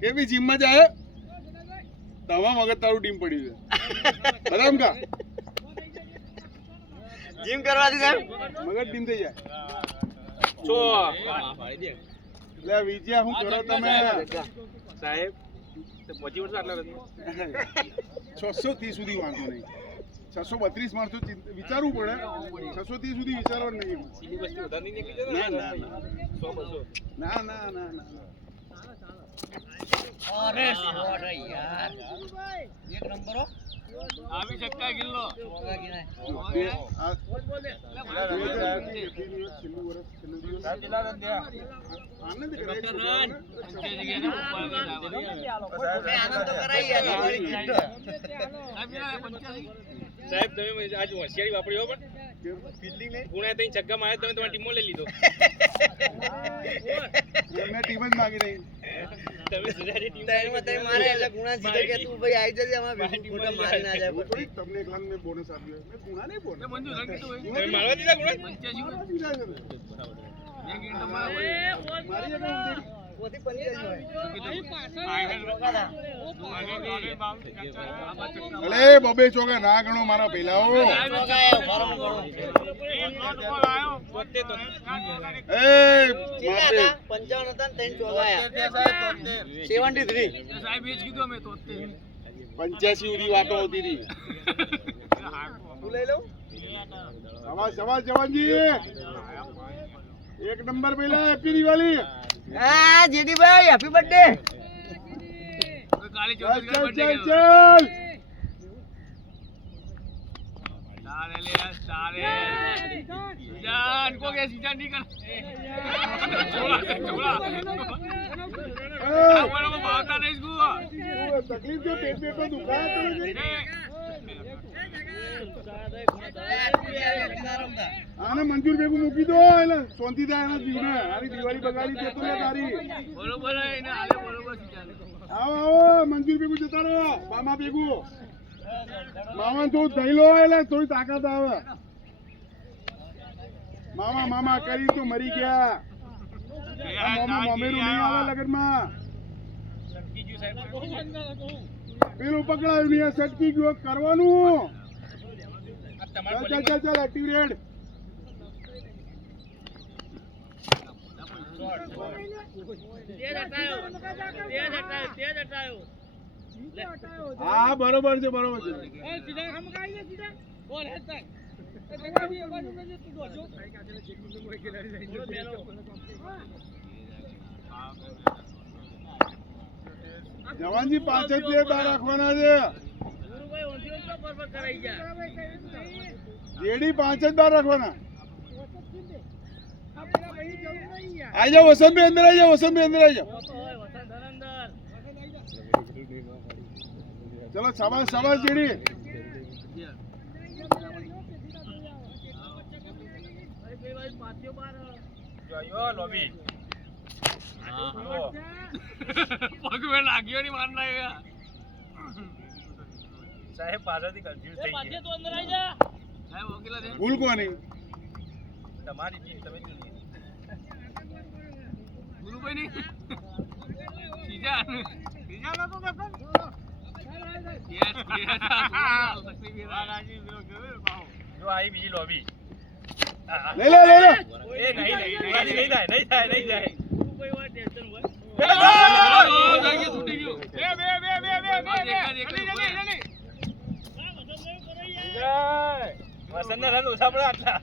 केपी जिम में जाए તમામ વખત તારું ટીમ પડી છે બરાબર કા જીમ કરવાથી સાહેબ મગજ ટીમ થઈ જાય છો લે વિજયા હું કરો તમે સાહેબ તો 25 વર્ષ આટલા નથી 630 સુધી વાંધો નહીં 632 મારતો વિચારવું પડે 630 સુધી વિચારવાનું નહીં સિલેબસ થી વધારે નહીં નીકળી ના જતા ના 100 200 ના અરે શોટ યાર એક નંબર હો આવી શકતા ગિલ્લો સાહેબ તમે આજ હોશિયારી વાપરી હો પણ ફિલ્ડિંગ નહીં ગુણા તઈ છગ્ગા માર્યા તમે તમારી ટીમમાં લઈ લીધો મેં ટીમ જ માગી નહીં મારે એટલે ગુણા જીતે કે તું ભાઈ આવી જજે અમાર ભેગું ખોટા મારી ના જાય હું થોડી તમને એકલા મેં બોનસ આપ્યો મેં ગુણા નહીં બોનસ મારવા દીધા ગુણા મારી એક પોતી પની જઈ હોય અલે બબે ચોકે ના ગણો મારા પેલાઓ એ માપે 55 હતા ને 3 ચોગાયા 73 85 સુધી વાતો આવતી હતી તું લઈ લઉં શાબાશ જવાનજી એક નંબર પેલા હેપી દિવાળી હા જેડીભાઈ હેપી બર્થડે ચાલ તકલીફ છે પેટ તો દુખાય આને મંજૂર ભેગું મૂકી દો એટલે શાંતિ થાય એના જીવને આની દિવાળી બગાડી દેતો ને તારી આવો મંજૂર ભેગું જતા રહો મામા ભેગું મામા થોડું દહીં લો એટલે થોડી તાકાત આવે મામા કરી તો મરી ગયા મમેરું નહીં આવે લગનમાં પેલું પકડાયું નહીં સટકી ગયો કરવાનું ચાલ એક્ટિવ રેડ હા બરોબર છે જવાનજી 5 જ પ્લેયર બહાર રાખવાના છે જેડી 5 જ બહાર રાખવાના આવી જાઓ વસંતભાઈ અંદર આવી જાઓ ચલો શાબાશ જેડી લાગ્યો ની માર ના સાહેબ પાછળથી કન્ફ્યુઝ થઈ ગયા ભૂલ કોની તમારી ટીમ તમે ગુરુભાઈ ની સીધા નતો કેપ્ટન જો આઈ બીજી લોબી લઈ લે એ નહીં થાય વસંતના રન ઓછા પડે આટલા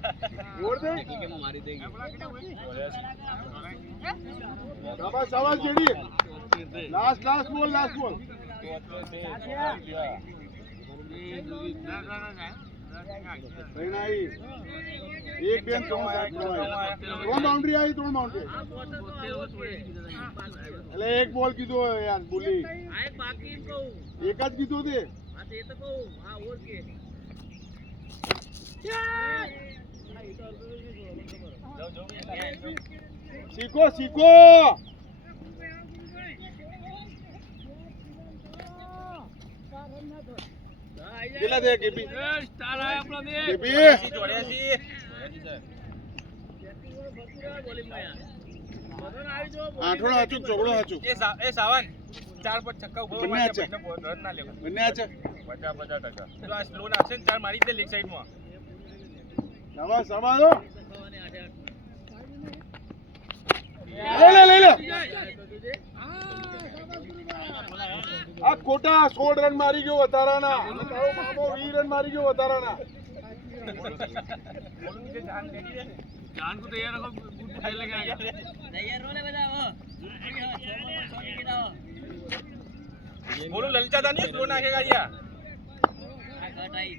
શાબાશ જેડી લાસ્ટ બોલ એક બેન 3 બાઉન્ડ્રી આવી 3 બાઉન્ડ્રી એટલે એક બોલ કીધો યાર બોલી એક જ કીધું તે શીખો કેટલા દે કેપી સ્ટાર આયા આપણા દે કેપી 84 આઠડો હાચું ચોગડો હાચું એ સાવન 4 પર છક્કા ઉભો બંને હાચા. રન ના લેવા બંને આ છે 50% જો આ સ્લો નાખશે ને 4 મારી દે લેગ સાઈડ માં શાબાશ લઈ લે આ ખોટા 16 રન મારી ગયો વધારાના તારો મામો 20 રન મારી ગયો વધારાના જાન को तैयार रखो गुड खेल लगे તૈયાર રોલે બધા बोलो ललचा था नहीं स्लो नाखेगा या કટાઈ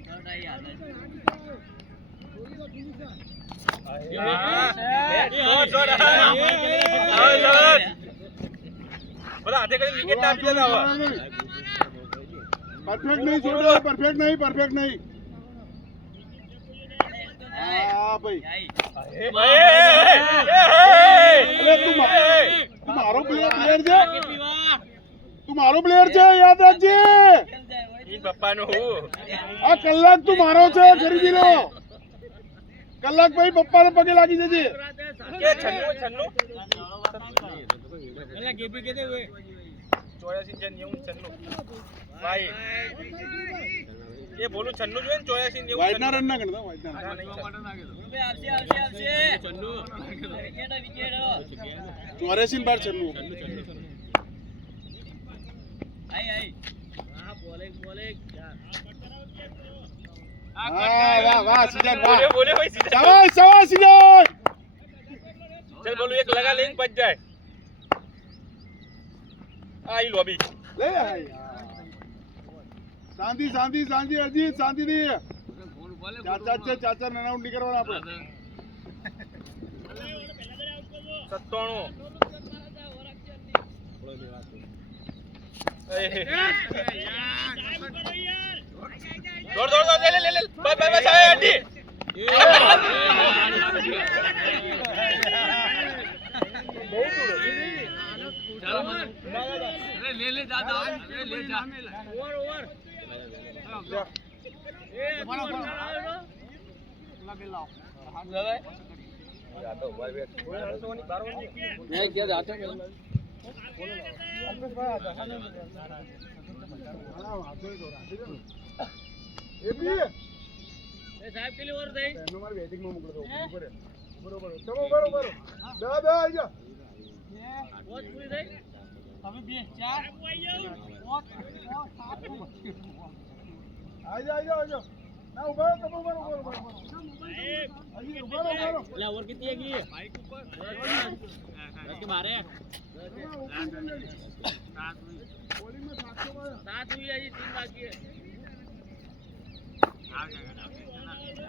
बोला आधे कड़ी विकेट ना भी देना हुआ પરફેક્ટ નહીં હા ભાઈ અરે તું મારો પ્લેયર છે તું મારો પ્લેયર છે, યાદ રાખજે. પપ્પાનો હું આ કલાક તું મારો છે, ખરીદી લો. કલાક પછી પપ્પાને પગે લાગી જજે. કે 96 એટલે કેપી કે દે ઓય 84 છે 90 ભાઈ એ બોલું 96 જોઈએ ને 84 90 વાઇડના રન ના ગણતા, વાઇડના રન. બે આવશે વિકેટ વિકેટ 84 બાર 96. આઈ હા બોલિંગ હા વાહ વાહ સિજન વાહ. બોલે ભાઈ સીધા શાબાશ શાબાશ સિજન. ચલ બોલું એક લગા લેને બચ જાય આઈ લોબી લે આય. શાંતિ શાંતિ શાંતિ અજીત શાંતિ થી. ચાર રન આઉટ નહીં કરવાના આપણે. 97 દોડ લે બસ આંટી ले दादा ले जा ओवर साहब के लिए और दे મારે બેટિંગ માં મોકલો બરોબર ચલો બરોબર દાદા આઈ જા. वॉच पूरी दे તમે બે ચાર પાંચ સાત આઈ જા ના ઉભા રહો, તમે ઉભા રહો. હજી ઉભા રહો. ला ओवर कितनी है की बाइक ऊपर के मारे બોલિંગ માં 700 માં 7 हुई है जी 3 बाकी है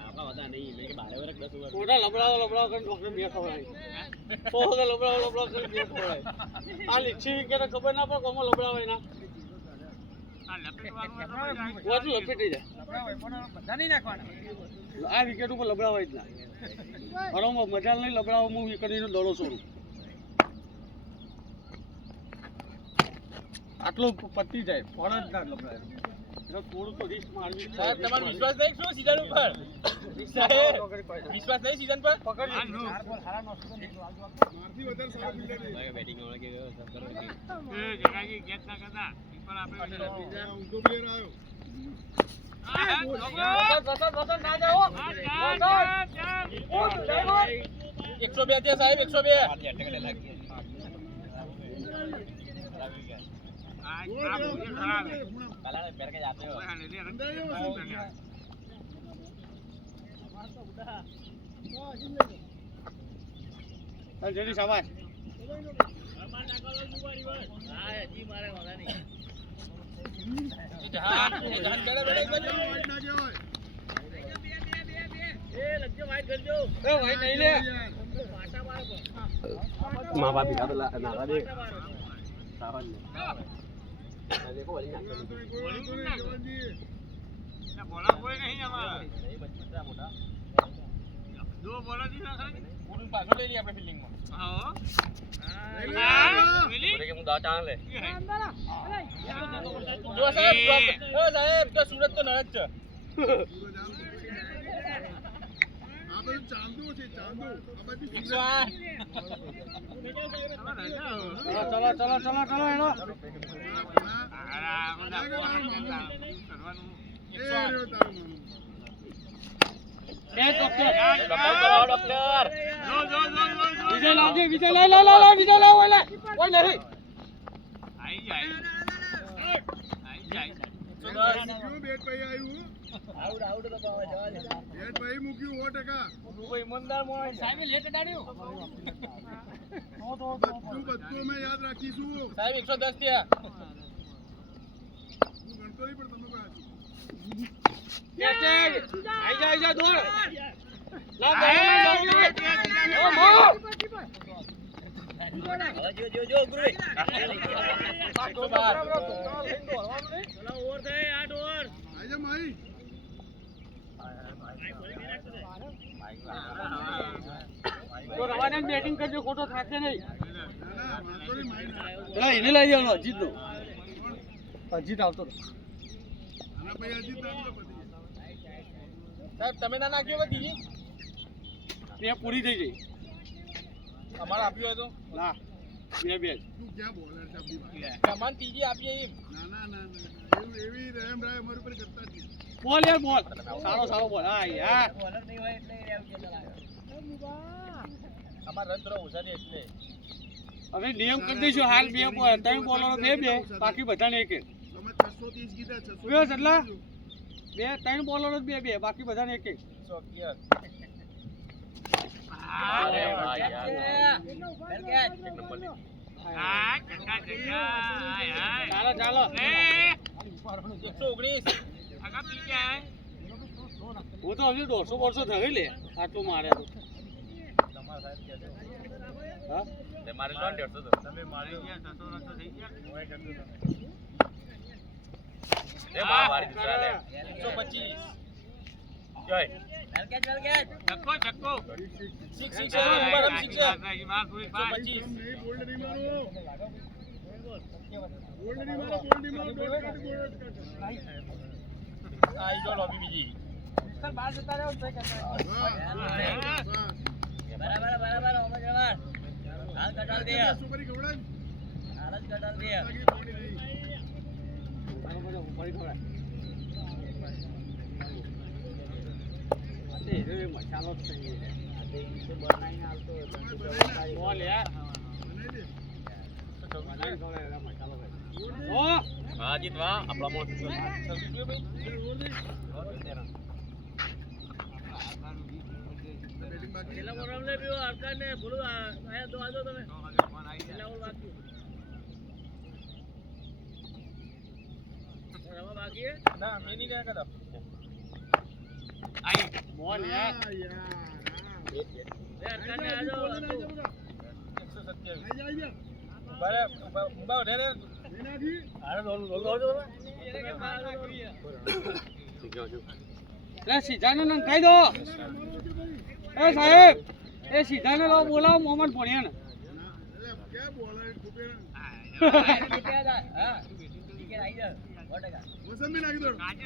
आपका पता नहीं मैं के 12 ओवर 10 ओवर મોટા લબડાવો કરીને ડોક્ટર બે ખવડાવી પોહો લબડાવો કરીને બે ખવડાવી આ લીચી કે ખબર ના પડે કોમાં લબડાવાય ના વધુ લપેટી જાય બધા નહીં નાખવાના આ વિકેટ ઉપર લબડાવાય જ ના હરોમાં મજા નહીં લબડાવો હું વિકેટનો દડો છોડું આટલું પતી જાય ફળ જ ના લબડાય એટલે થોડું તો રિસ્ક મારવી સાહેબ તમારો વિશ્વાસ નહીં શું સીઝન ઉપર સાહેબ વિશ્વાસ નહીં સીઝન પર મારથી વધારે સારો ફિલ્ડર છે. बैटिंग वाला के सब करो એ જગાજી ગેટ ના કરતા પણ આપણે ઊંધો પ્લેયર આવ્યો. ના જાઓ 102 થયા સાહેબ 102 कलर पैर के जाते हो જેની શાબાશ हां जी मारे वाला नहीं જહાન ચડે બેડે એક બાજુ વાઇડ ના ગયા હોય. ए लग जा वाइड कर जो એ ભાઈ નહીં લે पाटा मारो मां बाप दिखा तो नारा दे બોલા કોઈ નહીં આમાં દો બોલા દી ના ખાલી પૂરું પાછો લઈ લી આપણે ફિલ્ડિંગ માં હા बोले के मुंह दांत ले જો સાહેબ ઓ સાહેબ તો સુરત તો નરજ છે આ બધું ચાંદુ છે ચાંદુ. આ બાજુ 108 ચલો એનો એ રહ્યો તારો મામો. એ ડોક્ટર डॉक्टर વિજય લાવજે વિજય લા વિજય લાવ ઓય નહીં આઈ જાય મૂક્યું, બેટ ભાઈ આવ્યું. आउट आउट तो पावा जवा दे બેટ ભાઈ મૂક્યું 100%. કોઈ ઈમાનદાર મોણ સાહેબ લેટ ડાડ્યું બધું અમે યાદ રાખીશું. સાહેબ 110 થયા હું ગણતો નહીં પણ તમે કોઈ આઈ જા દોડ લાવ जो जो गुरु चलो ओवर थे 8 ओवर આવી જા માઈ. તો રવાને બેટિંગ કરજો ખોટો થાકે નહીં ના વાંધો નહીં, માઈ ના. પેલા એને લઈ જવાનો અજીત નો અજીત આવતો હતો. આના પછી હજી તારી તો પતી ગઈ. સાહેબ તમે ના નાખ્યો કે બીજી બે પૂરી થઈ ગઈ. અમારે આપ્યું હોય તો ના બે જ. તું ક્યાં બોલર છે આપણી પાસે? સામાન ત્રીજી આપીએ એમ ના. એવી રહેમ રાય અમારી ઉપર કરતા જ નહીં. બોલ યાર બોલ. સારો બોલ. હા યાર. અમારે રન થોડા ઓછા છે એટલે હવે નિયમ કરી દઈશું હાલ બે ત્રણ બોલરો બે બાકી બધાને એક એક. તમે 630 કીધા 630 બસ એટલા? બે ત્રણ બોલરો બે બાકી બધાને એક એક. 111 અરે વાહ ચાલો 119 હું તો હજુ 150 થયું લે આટલું મારે તો. તમારા સાહેબ કહેજો હા મારે લોન 150 તો તમે મારી ગયા 600 થઈ ગયા એ બા મારી દીકરા લે 125 જય ચક્કો 6 ઉપર 6 નહીં બોલ્ડ નહીં મારો. બોલ્ડ નહીં મારો. આઈ જો લોબી બીજી બસ. સુપરી ખવડાવ. તાકી પાણી નહીં. મસાલો જ થઈ બોલ યાર. હા જીત વાહ આપણા મોટ બેટિંગ બાકી. છેલ્લા બોલ રમ લે પીવો હરકા ને બોલો આયા દો આજો તમે છેલ્લા બોલ બાકી રમવા બાકી હે ના મેં નહીં ગયા કદા બોલ યાર. હા, યાર. લે હરકા ને આજો 127 આઈ જા. બરે ઉભા ઉઠે રે એનાથી આરે દોલ દોલ લે સીધાને નંખાઈ દો. એ સાહેબ એ સીધાને લો બોલાવો મોહમ્મદ ભણિયાને. એટલે ક્યાં બોલર ખૂબે વસંતભાઈ નાખી દો. આઈ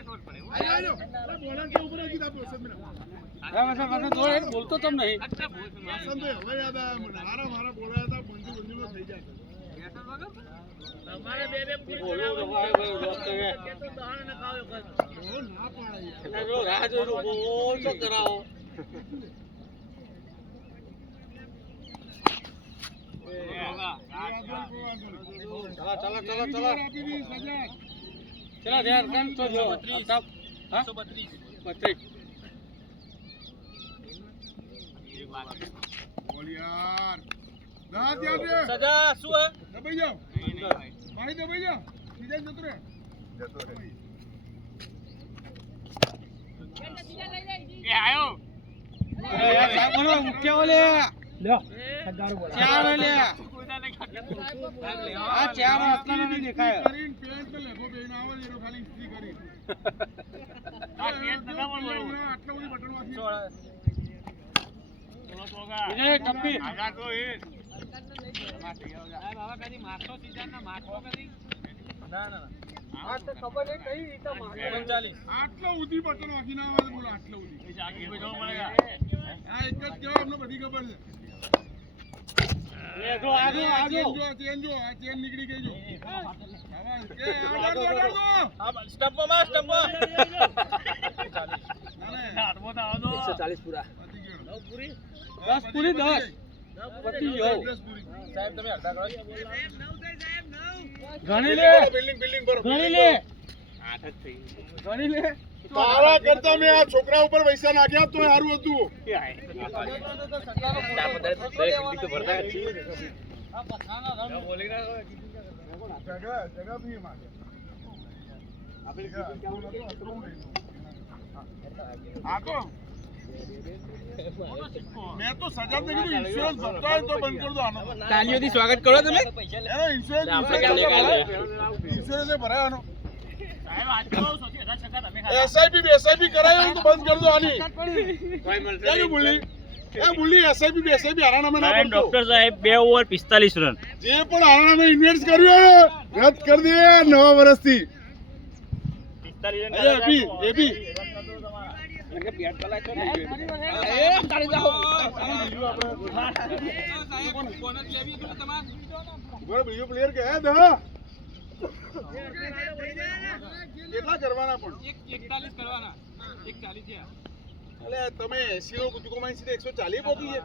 જાઓ. બોલર કે ઉપર જ આપો વસંતભાઈ. બોલતો તમ નહીં. વસંતભાઈ હવે યાદ આવ્યા મને. મારા બોલર હતા બંધુમાં થઈ જાય. તમારે બે પૂરી બોલો તો ભાઈ દોસ્ત કે કે તો દહાણ ને ખાવ બહુ ના પાડે યાર. જો રાહ જોજો બોલ તો કરાવો. ચલો. આપી દી સજા. ચલો ધ્યાન કન તો જો 132. હા 132 32. બોલ યાર. ના ત્યાં રે. સજા શું હે દબાઈ જાઓ. પાણી દબાઈ જાઓ. સીધા જતો રે. યાર સાહેબ બોલો મુખ્ય ઓલે ચાર લે આ ચાર આટલા નહીં દેખાય. કરીને પેન્ટ તો લેગો બેન આવે છે એનો ખાલી ઇસ્ત્રી કરી. આટલા બધી બટન વાંચી. વિજય ટપ્પી ના આ તો ખબર નહીં કઈ રીતે મારે. 39 આટલા સુધી બટન વાંચી ના આવે બોલો આટલા સુધી. હા એક જ કહેવાય અમને બધી ખબર છે. લે જો આજો ચેન જો આ ચેન નીકળી ગઈ જો. કે આગળ દો. હા સ્ટમ્પમાં સ્ટમ્પમાં ના 140 પૂરા પતી ગયો. 9 પૂરી 10 પૂરી 10 પતી ગયો. 10 પૂરી. સાહેબ તમે અડધા કરો સાહેબ 9 થાય સાહેબ 9 ગણી લે બિલ્ડિંગ બરો. ગણી લે ગણી લે. તારા કરતા મેં આ છોકરા ઉપર પૈસા નાખ્યા તો સારું હતું. જગા ભી માંગે. હા તો મેં તો સજા દે કીધું ઇન્સ્યોરન્સ ભરતા હોય તો બંધ કરી દો આનો. તાલીઓથી સ્વાગત કરો તમે એનો ઇન્સ્યોરન્સ ભરાવાનો. એસઆઈપી કરાયો તો બંધ કરી દો આની. ક્યાં બોલી એ બોલી એસઆઈપી આના નામે ના પડતો. ડોક્ટર સાહેબ 2 ઓવર 45 રન જે પણ આના નામે ઇન્વેસ્ટ કર્યું હોય ને, રદ કરી દે નવા વર્ષથી. અરે એબી એબી બીજો પ્લેયર કે હે દા કેટલા કરવાના પણ 41 કરવાના 140 છે અલે તમે 80 નો કુદકો માં સીધે 140 પહોંચી છે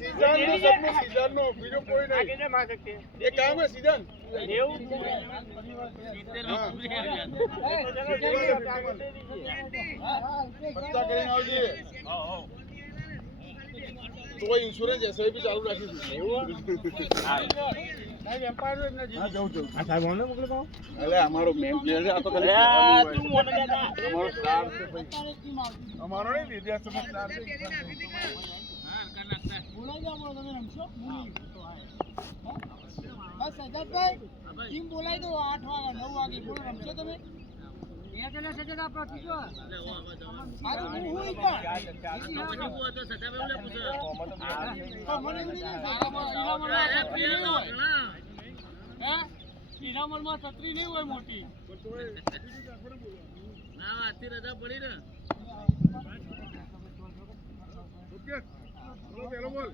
સીઝન નો બીજો કોઈ નહીં એક કામ હે સીઝન પત્તા કરીને આવજે તો ઇન્સ્યોરન્સ એસઆઈપી ચાલુ રાખીશું અલે અમારો મેન પ્લેયર છે આ તો ખાલી અમારો સ્ટાર છે ભાઈ અમારો નહીં લીધે સ્ટાર છે બોલાઈ જાઓ તમે રમશો બસ સજાદભાઈ ટીમ બોલાઈ દો 8 વાગે 9 વાગે બોલો રમશો તમે એ જણા સજાદ આપણો કીધો મારું હું ઈ પણ મને ઈરામણમાં છત્રી નહીં હોય મોટી ના આથી રજા પડી ને ઓકે બોલો પેલો બોલ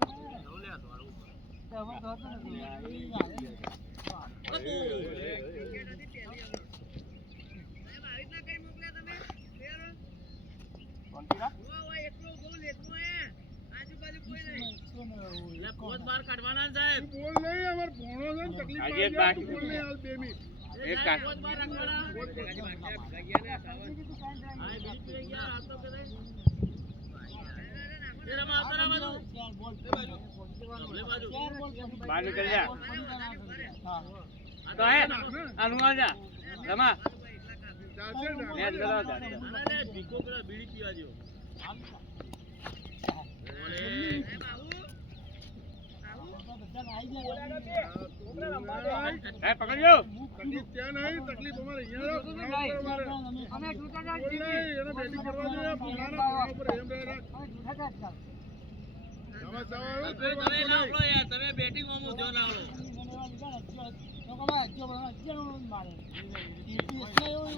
પોત બાર કાઢવાના સાહેબ બોલ નહીં અમાર ભણો છે ને તકલીફ આજે એક પાડી બાકી. બોલ નહીં હાલ 2 મિનિટ એક કાઢ પોત બાર રાખવાના આ બીજી ગયા આ તો કરે એ રમા આવતા બાજુ લે બાજુ બહાર નીકળ જા તો હે આનું આ જા રમા ચાલશે ને મેચ કરાવ જા આને ભીકો પેલા બીડી પીવા દો ઓલે હે પકડ્યો તકલીફ ત્યાં નહીં તકલીફ અમારે અહીંયા અમે જૂતા બોલ નહીં એને બેટિંગ કરવા જોઈએ ભણાના ઉપર એમ રહે રાખ તમે તમે ના આવડો યાર તમે બેટિંગ માં જો ના આવડો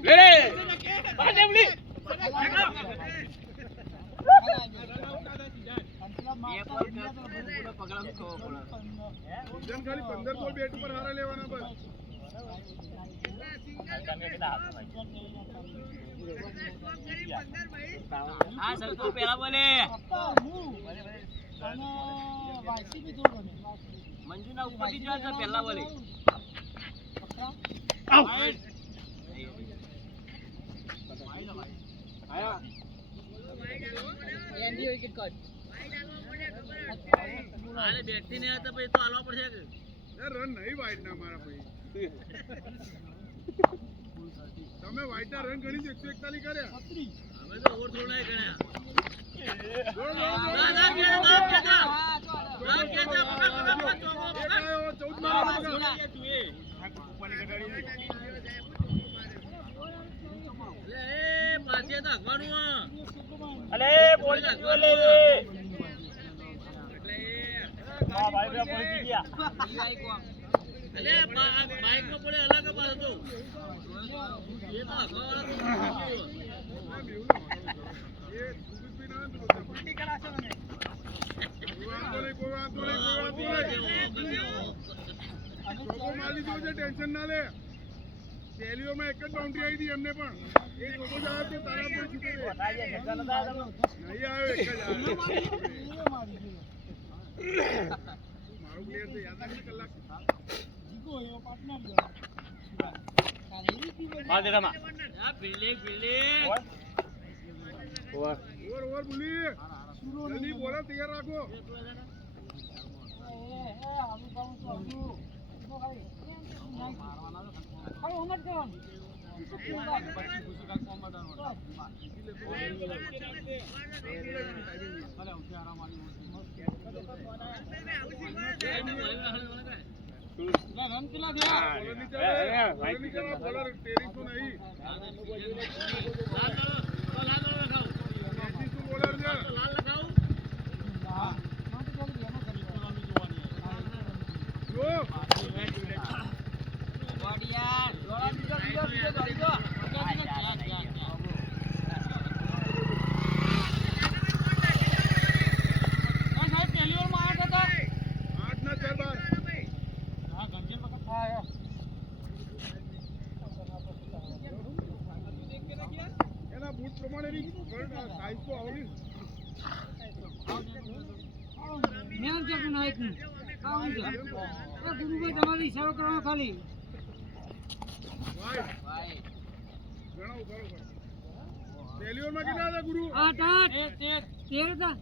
લે બાજે ઉલી જન ખાલી 15 બોલ બેટ ઉપર હારા લેવાના બસ આ સરકો પેલા બોલે મંજુ ના ઉપર થી જોવા પેલા બોલે આયા આલે બેઠી ને તો પછી તો હાલવા પડશે કે રન નહીં વાઈડ ના મારા ભાઈ તમે વાઈડ ના રન ગણી 141 કર્યા અમે તો ઓવર થોડા ગણ્યા દોડ, દોડ, દોડ. ના કે એક આયો, 14 મારા લગા. એ પાછે તો હકવાનું અલે બોલ લે માં ભાઈ બે પહોંચી ગયા અલે બાઈક નો પડે અલગ પાછો તો એ તો હકવાવાળા એ સુબીત ભાઈ ના તો પટ્ટી કરાશે મને કોઈ વાંધો નહીં ચોકો માલી જોજે ટેન્શન ના લે શેલીઓમાં એક જ બાઉન્ડ્રી આવી હતી એમને પણ એ ચોકો જ આવ્યો તો તારા પર છૂટે નહીં આવ્યો એક જ આવ્યો મારું પ્લેયર છે યાદ રાખજે કલાક માર દે રમા આ ફિલ્ડિંગ ઓવર ઓવર બોલી જલ્દી બોલો તૈયાર રાખો રન પેલા દે બોલર નીચે બોલર ટેરિસ તો નહીં બોલર છે લાલ લગાવું આઠના ચાર બાર. એના બૂટ પ્રમાણેની સાઈઝ તો આવડી. ગુરુભાઈ તમારે ઈશારો કરવાનો ખાલી ભાઈ ગણાવો કરો કરો. સેલ્યુઅરમાં કેટલા હતા ગુરુ? 8 8 13 હતા.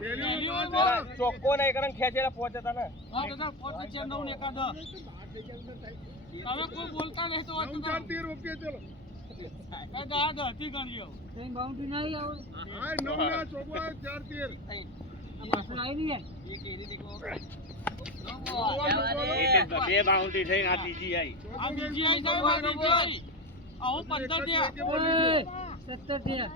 સેલ્યુઅરમાં પાંચ હતા. ચોખ્ખો નહીં કારણ ખેંચેલા પહોંચતા ને તમે કોઈ બોલતા નહીં તો નવ ચાર તેર ઓકે ચલો. કઈ બાઉન્ડ્રી નહીં આવે હા નવ ના ચોકવા ચાર તેર. આ પાછળ આવી નહીં બે બાઉન્ડ્રી થઈને આ ત્રીજી આવી યાર 17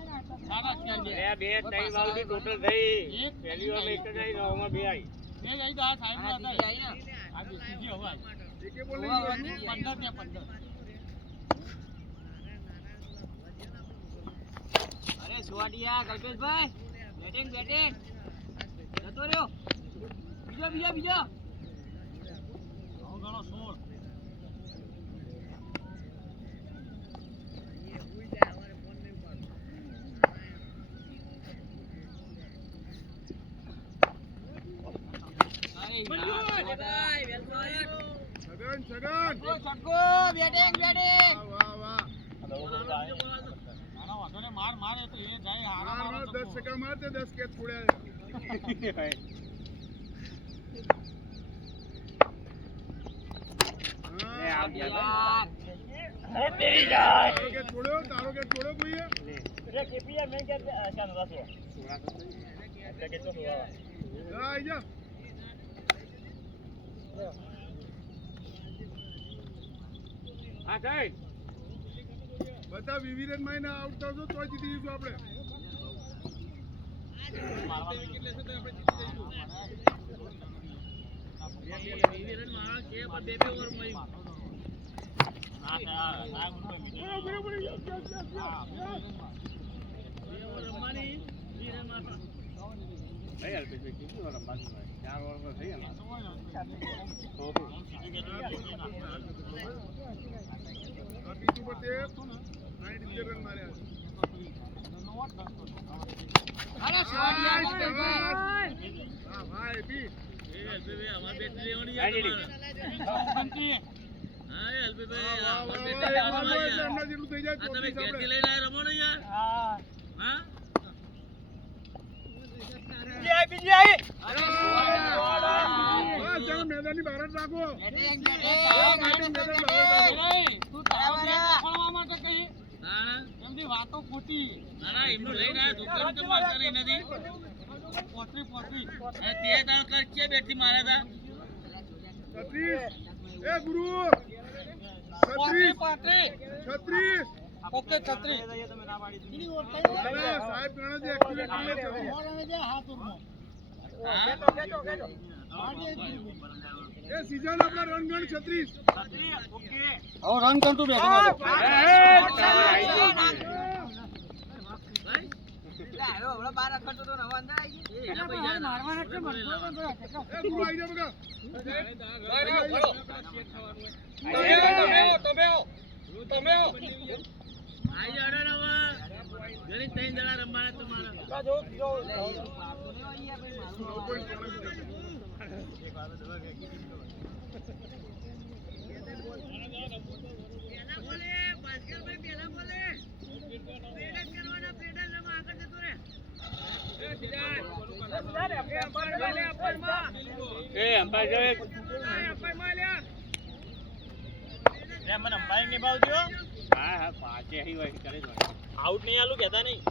થયા બે ત્રણ બાઉન્ડ્રી ટોટલ થઈ પહેલી વાર એક જ આવી નવમાં બે આવી એકે બોલ નહીં. અરે સુવાડિયા કલ્પેશભાઈ બેટિંગ બેટિંગ જતો રહ્યો બીજો સગન સગન. છક્કો બેટિંગ બેટિંગ વાહ વાહ. માર માર 10 ટકા માર તે 10 કેચ છોડ્યા. તારો કે છોડ્યો કોઈએ? આઈ જા. બધા વિવિધન માં આઉટ થશો તો જીતી જઈશું આપણે. બીજું પર તે 90 રન માર્યા. અરે સુવાડિયા હા ભાઈ બી. એમના જેટલું થઈ જાય 34 આપણે. મેદાનની બહાર જ રાખો. બેટિંગ વાતો ખોટી એમનું લઈને આવ્યા દુકાન તો મારતા નહીં નથી પોતરી તે દાળ કરશે બેઠી માર્યા હતા 36 એ ગુરુ 36 ઓકે છત્રી સાહેબ ગણતરી એક્ટિવેટ કરી લે. એ સીઝન આપણા રન ગણ 36. હવે રન કરતું બેઠો મારવાના છે મને એ ગુરુ આઈ જા બગા. આઈ જાડો ને હવે ઘણી ત્રણ જણા રમવાના તમારા આઉટ નહીં આલું કહેતા નહીં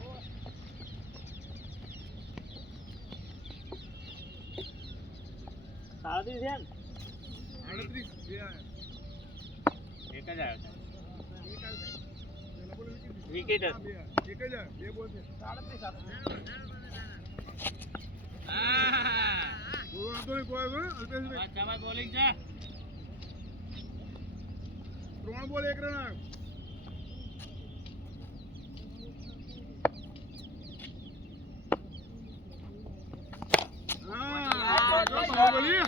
સાડત્રીસ છે ને 38 એક જ આવ્યો વિકેટ એક જ બે બોલ છે. કોઈ વાંધો નહીં કોઈ હવે અલ્પેશભાઈ. બોલિંગ છે ત્રણ બોલ એક રન આવ્યો. હા, જો બાહુબલી.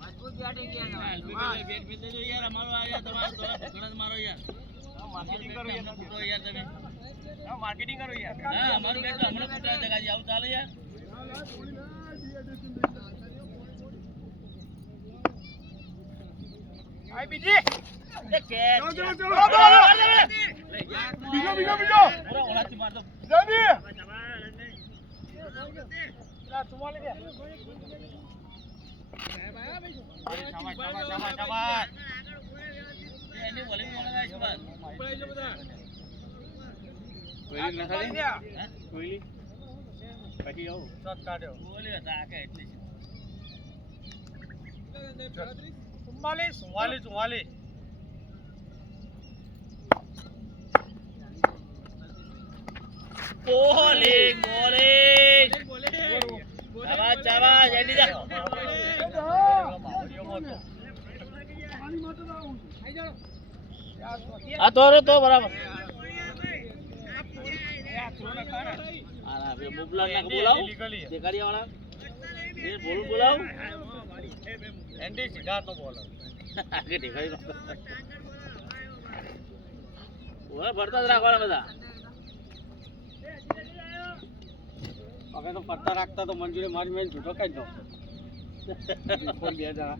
મજબૂત બેટિંગ બેટ ફેલ દેજો યાર અમારો આ યાર તમારો તો ઘણા જ મારો યાર માર્કેટિંગ કરો યાર તમે માર્કેટિંગ કરો યાર હા અમારું બેટ તો હમણાં ફૂટા જગાજી આવું ચાલે યાર આઈ બીજી એ કે ચલો, ચલો, ચલો. બીજો બીજો, બીજો. ઓલાથી મારતો જલ્દી. એની બોલિંગ મળે છે બસ કોઈલી નખાલી કોઈલી પછી આવું શોટ કાઢ્યો બોલી હતા કે એટલે 44 બોલિંગ શાબાશ શાબાશ એડી જા આ તો રે તો બરાબર આના બે મુબલા ના બોલાવ દેખાડિયા વાળા એ બોલાવ એન્ડી સીધા તો બોલો આગે દેખાડી ઓરે ભરતા જ રાખવાના બધા હવે તો પડતા રાખતા તો મંજૂરે મારી મેં છૂટો કાઢ દો રિપોર્ટ 2 જણા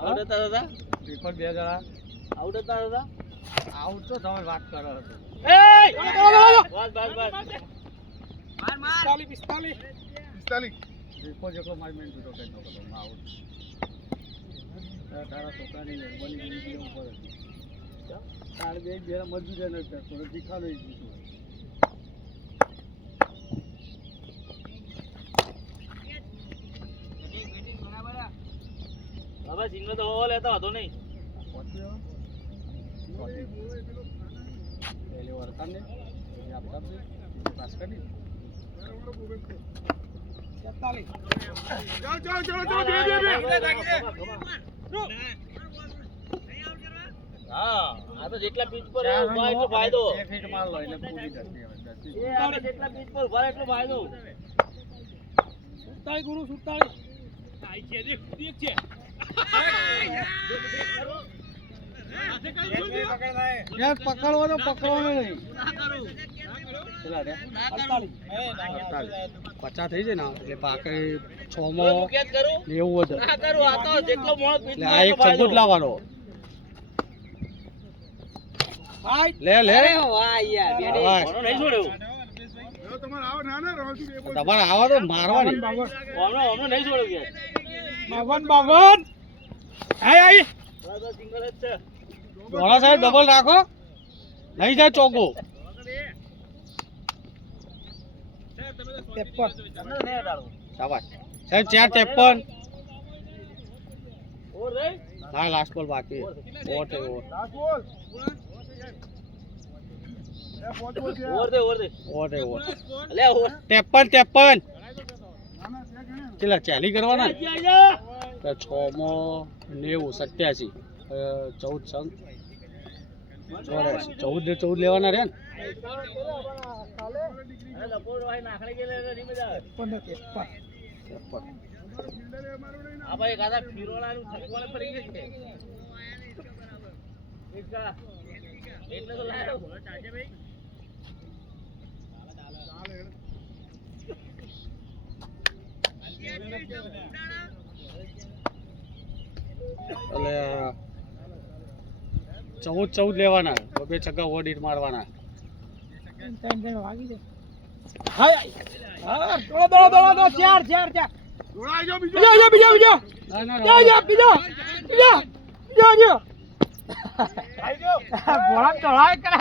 આઉટ હતા દાદા રિપોર્ટ 2 જણા આઉટ હતા દાદા આઉટ તો તમે વાત કરો છો એ બસ બસ બસ માર માર 45. રિપોર્ટ જેટલો મારી મેં છૂટો કાઢ દો આઉટ તારા છોકરાની મહેરબાની કરી દીધી ઉપર તાર બે બેરા મજૂરી ન કરતો તો દીખાડો જ દીધું બેટિંગ બરાબર હવે સિંગલ તો હોવા લેતા હતો નહીં पहले वर्कर ने आप सब पास कर दी 47 ચાલ, ચાલ, ચાલ, ચાલ. બે, બે. હા આ તો જેટલા પીચ પર ઉભા એટલો ફાયદો एक हिट मार लो એટલે પૂરી થશે એ આપણે જેટલા પીચ પર ઉભા એટલો ફાયદો 47 ગુરુ 47 આઈ છે દેખ છે यार पकड़ो तो पकड़ो नहीं चला रे 48 50 થઈ જાય ને એટલે પાકે 6 હું માં કેત કરું લેવું હતું ના કરું આ તો જેટલો મોણો પીચ એટલે આ એક સબૂત લાવવાનો લે લે વાહ યાર વાહ. મોણો નહીં છોડ્યો જો તમારે આવો ના ના રહો છું બે બોલ. તમારે આવા તો મારવાની હમણાં નહીં છોડ્યો કે બાવન આઈ તો સિંગલ જ છે ઘોડા સાહેબ ડબલ રાખો નહીં જાય ચોકો 53 તમને નહીં હટાડવું શાબાશ સાહેબ 4 ઓર રે હા લાસ્ટ બોલ બાકી ઓવર થઈ ઓવર લાસ્ટ બોલ. એ પોચ બોલ છે. ઓર દે ઓર દે ઓવર થઈ ઓવર લે ઓર 53 ના, ના, છે ઘણા. ચલા ચાલી કરવાના ને? આઈ જા તો 6 માં 90 87 14 સંગ 14 લેવાના રે ને અરે લપોડ ભાઈ નાખડી ગયેલા એટલે નહીં મજા આવે 53 ફિલ્ડરે અમારો નહીં ના. આ ભાઈ કાદા ફીરોલાનું ઠકવાને પડી ગઈ છે એકલા એટલે તો લાયો ચાલજે ભાઈ ચાલે. એટલે 14 લેવાના બે છગ્ગા ઓડિટ મારવાના દોડો ચાર દોડાઈ જાઓ બીજો. ના ના ભોળા ચડાય કરે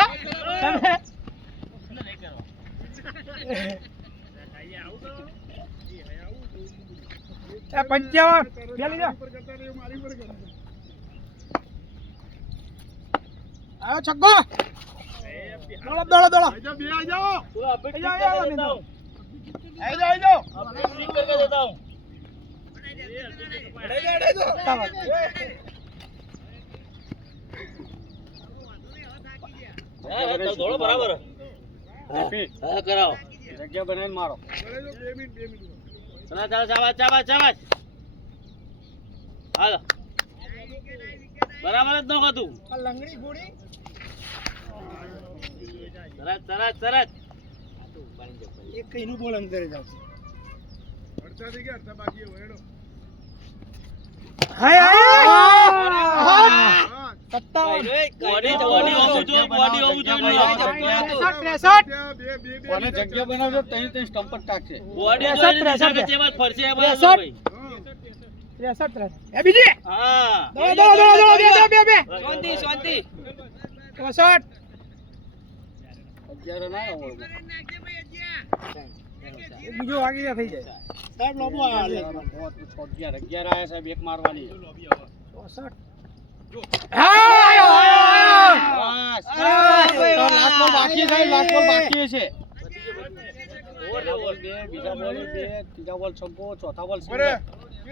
નહીં કરવા પંચાવન ઉપર કરતા રહ્યો, મારી પર કરો. આવ્યો છગ્ગો દોડો આઈ જાઓ, બે આઈ જાઓ. पूरा अपडेट ठीक आइए, करके आइए, देता हूँ આઈ જાઓ, આઈ જાઓ. अपडेट ठीक करके देता हूँ દોડો બરાબર હેપી. હા કરાવો જગ્યા બનાવીને મારો. કરે જો 2 મિનિટ 2 મિનિટ ચાલો ચાલો ચાબાશ ચાબાશ ચાબાશ હાલો બરાબર જ નખો તું આ લંગડી ઘોડી સરસ સરસ સરસ એક કઈનું બોલ અંદર જ આવશે અડધા થઈ ગયા અડધા બાકી હોય હેડો હાય હા બોડી બોડી હોવું જોઈએ બોડી હોવું જોઈએ 63 કોને જગ્યા બનાવજો તઈ તઈ સ્ટમ્પ જ ટાકશે. બોડી ત્રેસઠ, જોઈને ત્રેસઠ. હિસાબે જેમાં ફરશે એમાં ત્રેસઠ. ભાઈ 63 એ બીજી હા દો બે શાંતિ શાંતિ 64 11 ના આવડે. બીજો વાગી થઈ જાય સાહેબ લોબો આ 11 આયા સાહેબ એક મારવાની. 64 બસ. તો લાસ્ટ બોલ બાકી છે, લાસ્ટ બોલ બાકી છે. પહેલા બોલ 2, બીજા બોલ 2, ત્રીજા બોલ છગ્ગો, ચોથા બોલ બરે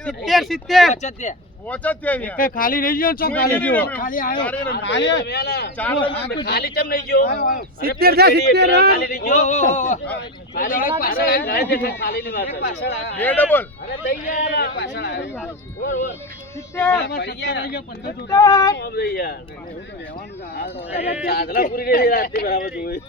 સિંગલ. 70 પહોંચ જ થયા એક ખાલી નહીં ગયો, ચોક ખાલી ગયો. ખાલી આવ્યો ખાલી ચમ નહીં ગયો 70 છે 70 ખાલી નહીં ગયો ખાલી એક પાછળ આવી ખાલી ની વાત બે ડબલ અરે દઈ યાર પાછળ આવ્યો ઓર ઓર 70 આમ દઈ યાર સાદલા પૂરી રહી રાતની બરાબર જોઈ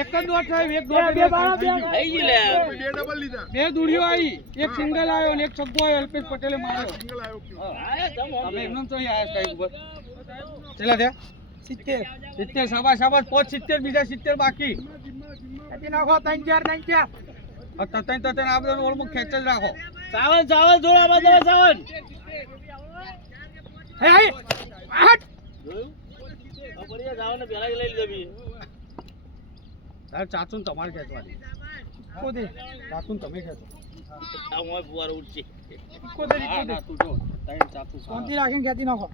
એક જ દોટ સાહેબ, એક દોટ થઈ ગયું લે બે ડબલ લીધા બે દુડીઓ આવી, એક સિંગલ આવ્યો અને એક છગ્ગો આવ્યો. અલ્પેશ પટેલે માર્યો. સિંગલ આવ્યો કયો આયા તમ આમ તમે એમનેમ તો અહીં આયા સ્ટ્રાઇક ઉપર. કેટલા થયા? 70. શાબાશ શાબાશ. 70 બીજા 70 બાકી. હજી નાખો 3 4 તતન આ બધાનું ઓલમોસ્ટ ખેંચ જ રાખો. સાવન સાવન જોડામાં તમે સાવન હે હે હટ જોયું આ બઢિયા સાવન ને પહેલા જ લઈ લીધો બી સાહેબ ચાચુન તમારે ખેંચવાની. કોદે ચાચુન તમે ખેંચો. આ મોય ફુવારો ઉડશે કોદે હા, ના, તું જો. તારી ચાચું શાંતિ રાખીને ખેતી નાખો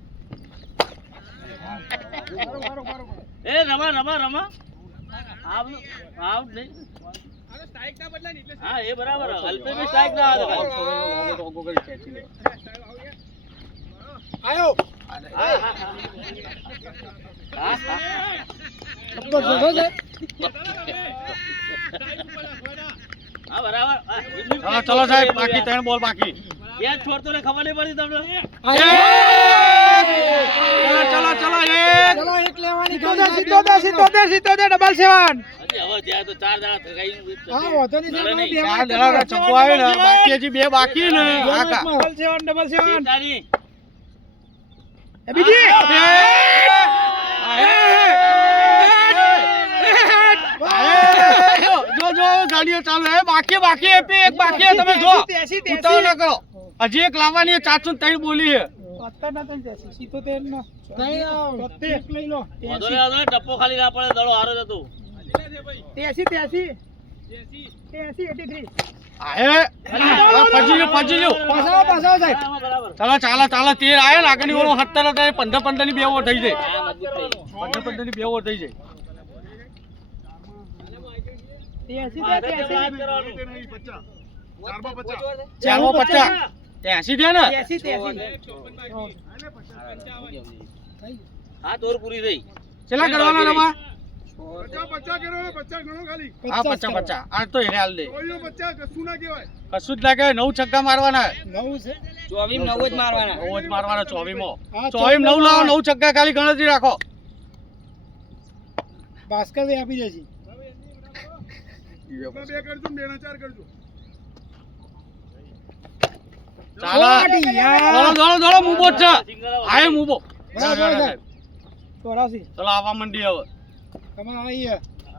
એ રમા રમા રમા આવ આવ નહીં હા એ બરાબર અલ્પે મે સ્ટ્રાઇક ના આવે ખાલી. તો ગોગલ ખેંચી લે. આયો હા હા હા હા તો જોજો છે હા બરાબર ચલો ચલો સાહેબ, બાકી 3 બોલ બાકી. યાર છોડતો ને ખબર નહીં પડી તમને ચલો ચલો ચલો એક લેવાની 77 ડબલ 7 હજી હવે ત્યાં તો 4 જણા થઈ હા વાંધો નહીં સાહેબ, નહીં. બે ચાર જણા છગ્ગો આવ્યો ને, બાકી હજી 2 બાકી ને. હા કા. ડબલ 7 તારી એ બીજી જો જો ગાડીઓ ચાલુ હે. બાકી બાકી એપી એક બાકી હે, તમે જો ઉતાવળ ના કરો. હજી એક લાવવાની 403 બોલી છે. 77 નો લઈ લો વધો ને વધો ને ટપ્પો ખાલી ના પડે દડો હારો જતો 83 83 હે પજી જો પાછા સાહેબ બરાબર ચાલો ચાલો ચાલો 13 આયો ને આગળની ઓલો 17 હતા, 15 ની 2 ઓવર થઈ જાય. હા મજબૂત થઈ 15 ની 2 ઓવર થઈ જાય. 83 નહીં 50 4 50 ચાલો 50 80 થયા ને. 83 હા તોર પૂરી થઈ કેટલા કરવાના રમા? 50 કરો 50 ગણો ખાલી હા 50 50. આ તો એને હાલ દે. કોઈનો 50 કશું ના કહેવાય કશું જ લાગે. 9 છગ્ગા મારવાના. 9 છે 24 9 જ મારવાના 9 જ મારવાના 24 માં. હા, 24 9 લાવો, 9 છગ્ગા ખાલી ગણતરી રાખો. ભાસ્કર ભાઈ આપી દેશે એમાં 2 કરજો ને 2 ના 4 કરજો ચાલો યાર. દોડો દોડો મૂબો જ છે. સિંગલ આય મૂબો. બરાબર સાહેબ 84 ચલો આવવા મંડી હવે. તમારે આવીએ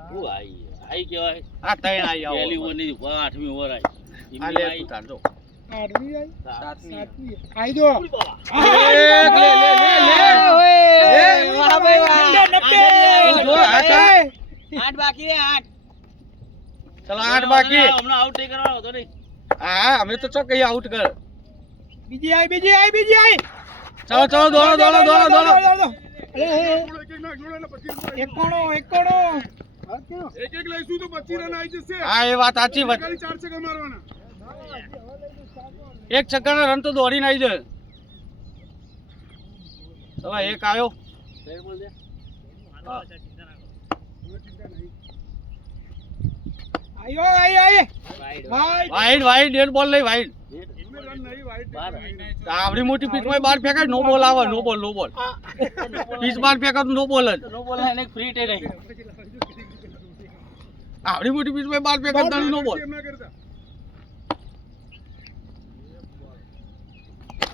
હું આઈ આઈ કેવાય આ તૈણ આઈ આવો. પહેલી ઓવર ની 8મી ઓવર આ આઈ લે તું તાર જો. 8મી આવી 7મી 7મી આવી દો લે વાહ ભાઈ વાહ જો આ કા. 8 બાકી હે 8 ચલો 8 બાકી. હમણાં આઉટ નહીં કરવાનો હતો નહીં હા અમે તો ચો કઈ આઉટ કર. બીજી આવી ચલો ચલો દોડો દોડો દોડો દોડો. અરે એક એક નાખ જોડે એટલે 25 એકોણો એક એક લઈશું તો 25 રન આવી જશે હા એ વાત સાચી વાત. ખાલી 4 છગ્ગા મારવાના એક છગ્ગાના રન તો દોડીને આવી જાય. ચલો એક આવ્યો. ફેર બોલ દે આયો આય ભાઈ વાઈડ ડેડ બોલ લઈ વાઈડ અમે રન નહીં વાઈટ બાર. આવડી મોટી પીચ માં બાર ફેંકાય નો બોલ આવે નો બોલ પીચ બાર ફેંકા નો બોલ જ નો બોલે એને ફ્રી ટે નહીં. આવડી મોટી પીચ માં બાર ફેંકા તાણી નો બોલ એમ ના કરતા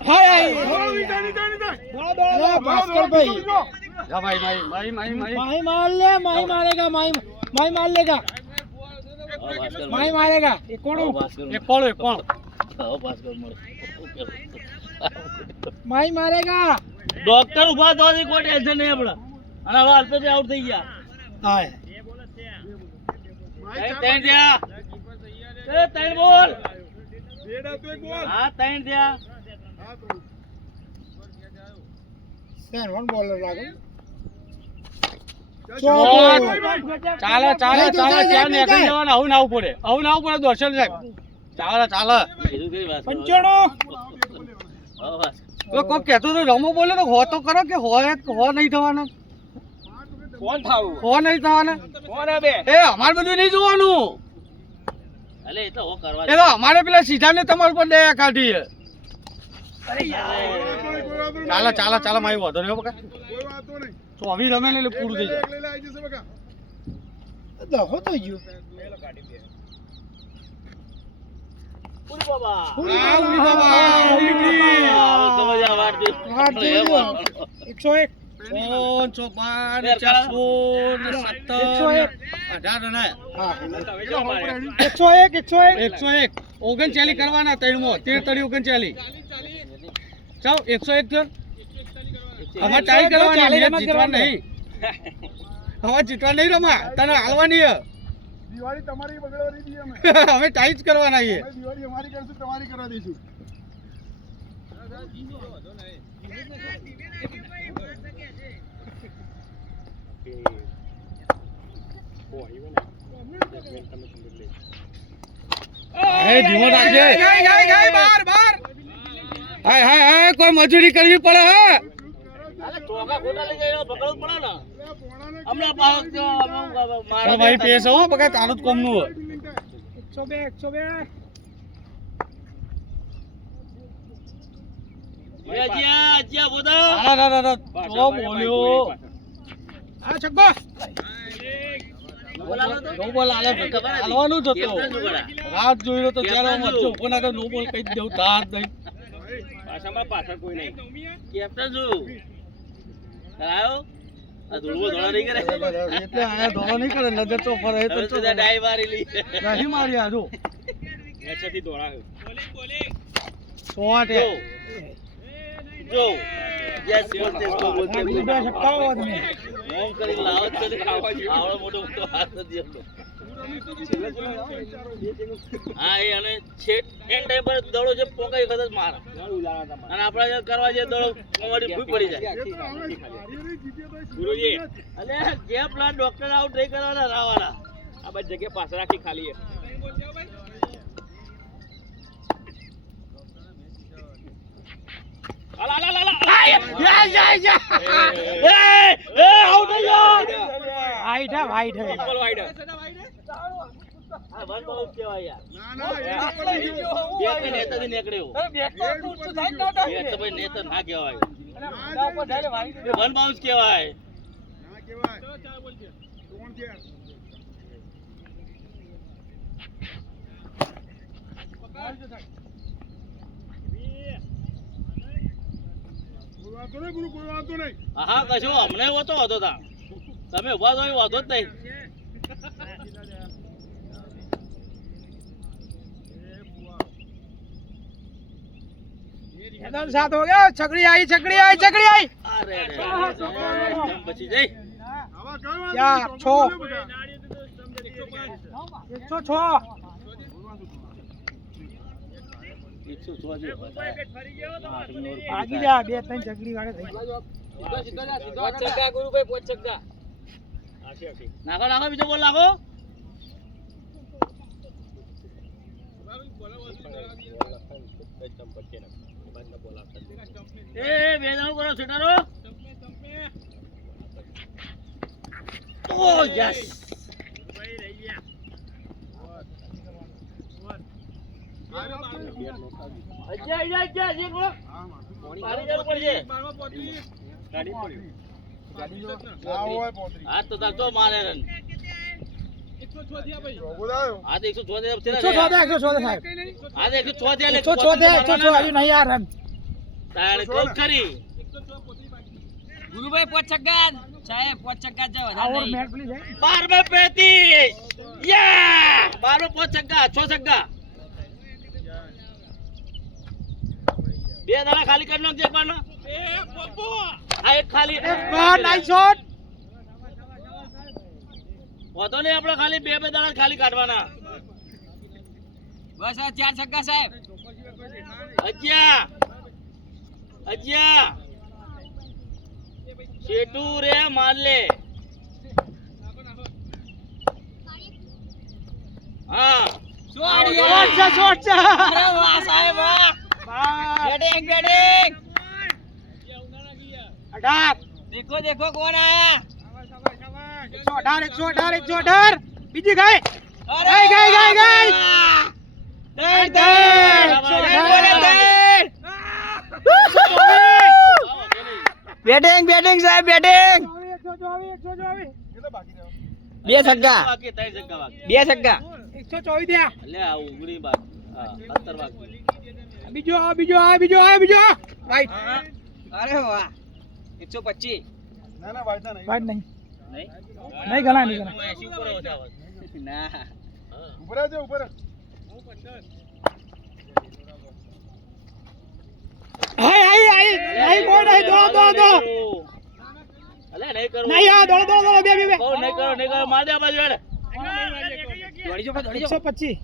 હાય બોલો વિટાની તાની તાની દોડા ભાસ્કરભાઈ જા ભાઈ माही मार ले माही मारेगा माही मार लेगा હવે ભાસ્કર माही मारेगा ये कौन હવે ભાસ્કર એક કોણ હવે ભાસ્કર મળે. माही मारेगा ડોક્ટર ઉભા થવાથી કોઈ ટેન્શન નહીં આપણે. અને હવે અલ્પેશ આઉટ થઈ ગયા. हाय ત્રણ થયા. એ ત્રણ બોલ. રેડ હતો એક બોલ હા ત્રણ થયા. હા તો सेन वन बॉलर लागो ચાલે ક્યાં નીકળી જવાનું આવું ના આવું પડે દર્શન સાહેબ ચાલે કીધું કે ભાસ્કર. पंचाणो હવે ભાસ્કર. તો કોક કહેતો તો રમો બોલે તો હો તો કરો કે હો નહીં થવાના હો નહીં થવાના એ અમારે બધું નહીં જોવાનું અલે એ તો હો કરવા એ તો અમારે પેલા સીધા ને તમારા પર દયા કાઢી ચાલે મારી વાંધો નહીં બકા કોઈ વાતો નહીં તો હવે રમે ને એટલે પૂરું થઈ જાય લઈને આવી જશે બકા दहो तो यू પૂરી બાબા. આ ઉડી બાબા ઉડી હવે સમજ આ વાર દે. हाथ जोड़ दो 101 500 400 17 18 ને हां 101 39 કરવાના ત્રણમો 13 39 ચાલ 101 થયો હવે ટાઈ કરવાની જીતવા નહીં હવે જીતવા નહીં રમા તને હાલવાની દિવાળી તમારી બગડવાની દી અમે હવે ટાઈ જ કરવાના છે અમે દિવાળી અમારી કરશું તમારી કરવા દઈશું હે ધીમો રાખજે હાય કોઈ મજૂરી કરવી પડે હે અલે ચોકા ખોટા લઈ જાય પકડવું પડે ને. પોણાને હમણાં પાસ ચાલ ભાઈ પેસ હો બકા તારું જ કોમનું હે 102 જ્યાં બોધા. ના તો બોલ્યો आ छक्का નો બોલ હાલવાનું જ હતો રાત જોઈ રહ્યો તો ત્યારે હું વચ્ચે ઉભો ના તો નો બોલ કહી દેવું તાત નહીં કેપ્ટન છું. કરાયો? આ ધૂળવો ધોળા નહીં કરે. એટલે આયા ધોળો નહીં કરે નજર તો ફરે હવે તો તો ત્યાં ડાઈ મારી લી. નહીં મારી આ જો જો યસ બોલતે સ્કો બોલતે छक्का हुआ तुम्हें મોમ કરી લાવો તો આવડો મોટો મોટો હાથ નથી આપતો. હા એ અને છેટ એન્ડ ટાઈમ પર દડો જે પોકાઈ ખતર માર અને આપણે જે કરવા જે દડો કોમડી ભૂઈ પડી જાય. ગુરુજી અલે જે પ્લાન ડોક્ટર આઉટ નહીં કરવાના રાવાના આ બધી જગ્યા પાછળ રાખી ખાલી છે. वाइड है वाइड है આ વન બાઉટ કહેવાય યાર. ના ના એ બે કે નેતાથી નીકળ્યો. બે તો ભાઈ નેતા ના કહેવાય. વન બાઉન્સ કહેવાય. ના કહેવાય કોણ છે કોઈ વાતો નહીં ગુરુ કોઈ વાતો નહીં હા કશું અમને હોતો હતો તા તમે ઉભા તો વાંધો જ નહીં. एकदम साथ हो गया छकड़ी आई અરે રે કેમ બચી જઈ. આવા કઈ વાતો યા, નહીં, છો. ચોખ્ખું બોલ્યો બધા. 106 106 જેવો હતા. भागी जा બે ત્રણ છકડી વાળે થઈ નાખો નાખો બીજો બોલ નાખો. એ બે જણો કરો છૂટારો. ઓ યસ ના હોય પોતરી આ તો તાર તો મારે રન ચોગો દાયો આ તો 174 છે ને 114 સાહેબ આ તો 174 114 હજુ નહીં આ રન તારે કોલ કરી ગુરુભાઈ પોચ છગ્ગા સાહેબ પોચ છગ્ગા જાવ ઓર મેચ પ્લીઝ 12 યા 12 5 છગ્ગા 6 છગ્ગા બે દાડા ખાલી કરી નાખ દેખવાનો આ એક ખાલી નાઈસ શોટ હોતો નહીં આપણે ખાલી બે દાડા ખાલી કાઢવાના બસ આ 4 છગ્ગા સાહેબ અજ્યા શેટુ રે માર લે હા શોટ છે અરે વાહ સાહેબ વાહ બેટિંગ બેટિંગ 18 देखो देखो कौन आया 118 બીજી ગઈ बैटिंग बैटिंग साहब बैटिंग બે છગ્ગા બાકી 3 છગ્ગા બાકી બે છગ્ગા 124 દે લે આ ઉગડી બાકી હા 17 બાકી બીજો રાઈટ અરે વાહ 125 ના ના વાયદા નહીં વાઈટ નહીં નહીં નહીં ગણા નહીં ગણા 80 ઉપર ઓછા આવે ના ઉપર જ ઉપર આઈ નહીં કોઈ નહીં દો અલે નહીં કરો નહીં આ દોડો બે બહુ નહીં કરો માર દે આ બાજુ હેડ દોડી જો દોડી જો 125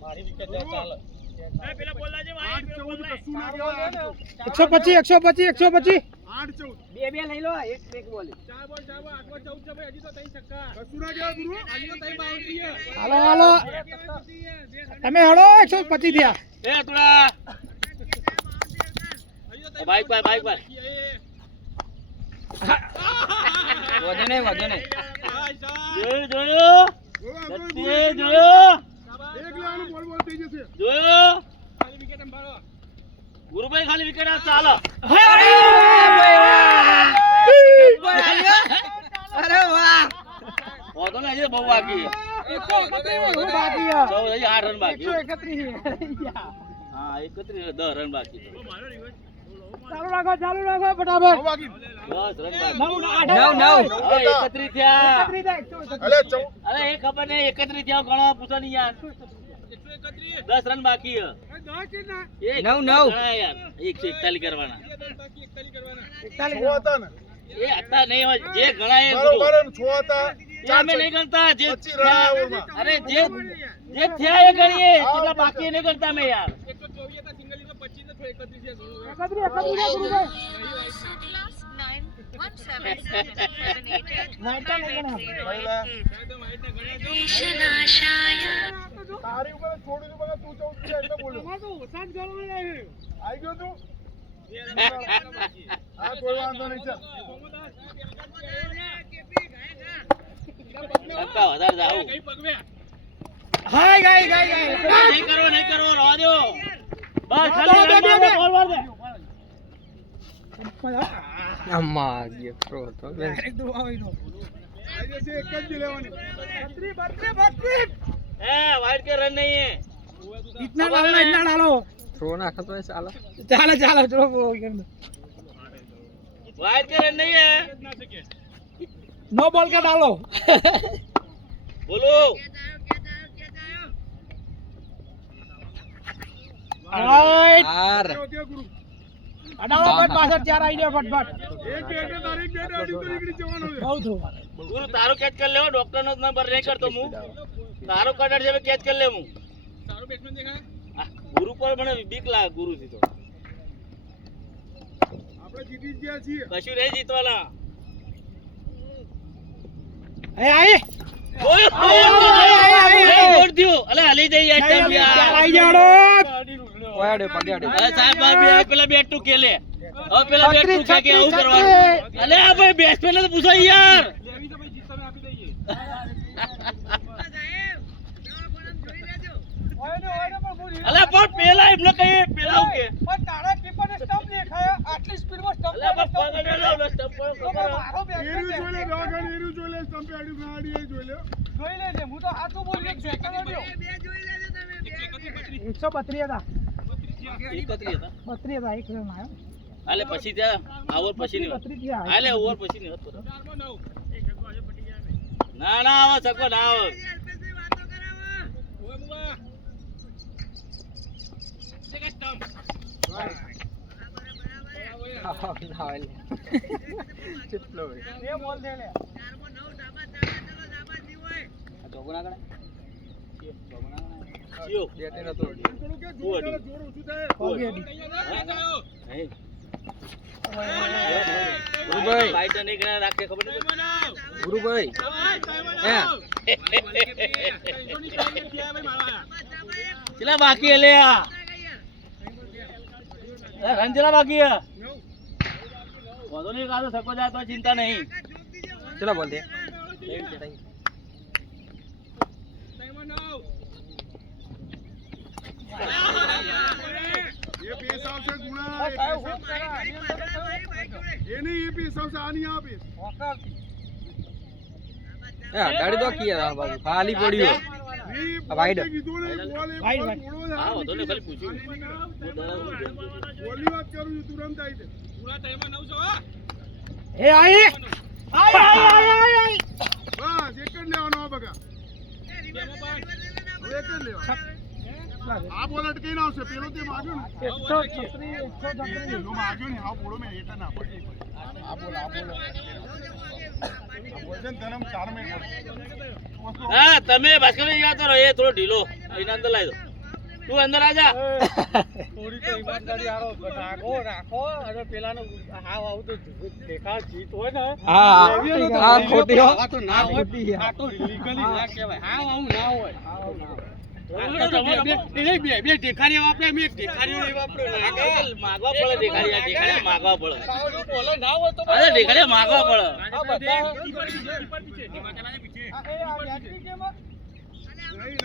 મારી વિકેટ ચાલે પેલા બોલ લાજે ભાઈ 8-14 કશું ના કહેવાય 125 8-14 બે બે લઈ લો એક એક બોલ ચાર બોલ 8 બોલ 14 છે ભાઈ હજી તો 3 છક્કા કશું ના કહેવાય ગુરુ હજી તો 3 બાઉન્ડ્રી છે હાલો તમે હળો 125 થયા એ તુડા બાઈક પર વધો નહીં જોયો જોયો એક લેવાનું બોલ થઈ જશે જોયો ગુરુભાઈ ખાલી વિકેટ આ ચાલે અરે વાહ હોતો ને હજી બહુ બાકી 131 બાકી 8 રન બાકી 131 હા 31 10 રન બાકી ચાલુ રાખો ફટાફટ બાકી 10 રન બાકી નવ હવે 31 થયા અલે અરે એ ખબર નહીં 31 થયા ઘણો પૂછો નહીં યાર 10 રન બાકી હે નવ. ગણા યાર 141 કરવાના છો હતા ને એ હતા નહીં હોય જે ગણા એ બરોબર એમ છો હતા એ અમે નહીં ગણતા જે 25 રન ઓવરમાં અરે જે થયા એ ગણીએ જેટલા બાકી એ નહીં ગણતા અમે યાર તારી ઉપર છોડી દઉં તું 14 છે એટલે બોલ્યો આવી ગયો તું હા કોઈ વાંધો નહીં ચાલ છક્કા વધારે જાવ હાય ગઈ નહીં કરો રવા દો બસ ખાલી રન મારો, બોલ માર દે અમ્મા જે પ્રો તો એક દો આવી દો આવી જશે એક જ લેવાની 32 ए वाइट के रन नहीं है इतना डालो પ્રો નાખો તો ચાલો ચાલો ચલો कर दो वाइट के रन नहीं है नो बॉल का डालो बोलो राइट યાર ઓકે ગુરુ डालो पर पासर चार आई जाओ फटफट એક બેટ તારીખ બેટ અડી તો નીકળી જવાનું છે बहुत हो गुरु तारो कैच कर ले डॉक्टर નો નંબર નહીં કરતો હું તારો કડર છે કેચ कर ले હું તારો બેટ્સમેન દેખાય ગુરુ પર મને બીક લાગે ગુરુ થી તો આપણે જીતી જ ગયા છીએ કશું નહીં જીતવાના ए आई છોડ દિયો અલે હલી જઈ એક ટાઈમ યાર आई जाओ ઓયાડે પગાડે અરે સાહેબ બાર બે પેલા બેટ ટુ કેલે હવે પેલા બેટ તું કે આવું કરવાનું. અલે આ ભાઈ બેટ્સમેન ને તો પૂછો યાર. અલે પણ પેલા એમને કહીએ પેલા હું કે પણ તારા કીપરને સ્ટમ્પ દેખાયો આટલી સ્પીડમાં સ્ટમ્પ અલે પણ પકડેલો ને સ્ટમ્પ પર મારો બેટ એરું જોઈ લે દવાખાને એરું જોઈ લે સ્ટમ્પે આડ્યું ના આડી એ જોઈ લે જોઈ લેજે હું તો હાથું બોલી એક સેકન્ડ રહ્યો 132 હતા 31 હતા 32 હતા એક રન આવ્યો હાલે પછી ત્યાં ઓવર પછી ની 32 થયા હાલે ઓવર પછી ની હતો ના ના આવે સકો ના આવે બે બોલ દે લે જીઓ થોડું કે જોર કરે, જોર ઓછું થાય ગુરુભાઈ ફાઈટ નહીં કરે રાખે ખબર નહીં ગુરુભાઈ કેટલા બાકી હે લે આ રન કેટલા બાકી હે વાંધો નહીં કાતો થકો જાય તો ચિંતા નહીં ચલો બોલ દે એ પેસ આવશે ગુણા એ પેસ એ નહીં એ પેસ આવશે આ નહીં આ પેસ ગાડી તો કિયા બાજુ ખાલી પડ્યો નહીં, વાઈડ. કીધું ને, બોલ એક વાઈડ, બોલ થોડો હા હાથ વાંધો નહીં ખાલી નીકળી પૂછ્યું જાય. હું દરાર બોલની વાત કરું છું તુરંત આવી જાય એ આઈ આઈ બસ એક જ લેવાનો આ બગા હવે એક જ લેવાનો આ બોલ અટકીને આવશે પેલો તે માગ્યો ને 136 પેલો માગ્યો ને આ બોલો મેં એટલે ના પડી આ બોલ આ બોલ છે ને ધનમ 4 મિનિટ હા તમે ભાસ્કર યાદ કરો એ થોડો ઢીલો એને અંદર લાવી દો તું અંદર આજા થોડી તો ઈમાનદારી આરો રાખો રાખો અને પેલાનો હાવ આવું તો દેખાવ જીત હોય ને હા આ ખોટી આ તો ના ખોટી આ તો લીગલી ના કહેવાય હાવ આવું ના હોય બે દેખાડીઓ આપણે અમે એક દેખાડીઓ લેવા આપણે માગવા પડે દેખાડી માગવા પડે બોલો ના હોય તો અરે દેખાડી માગવા પડે આ બધા નહીં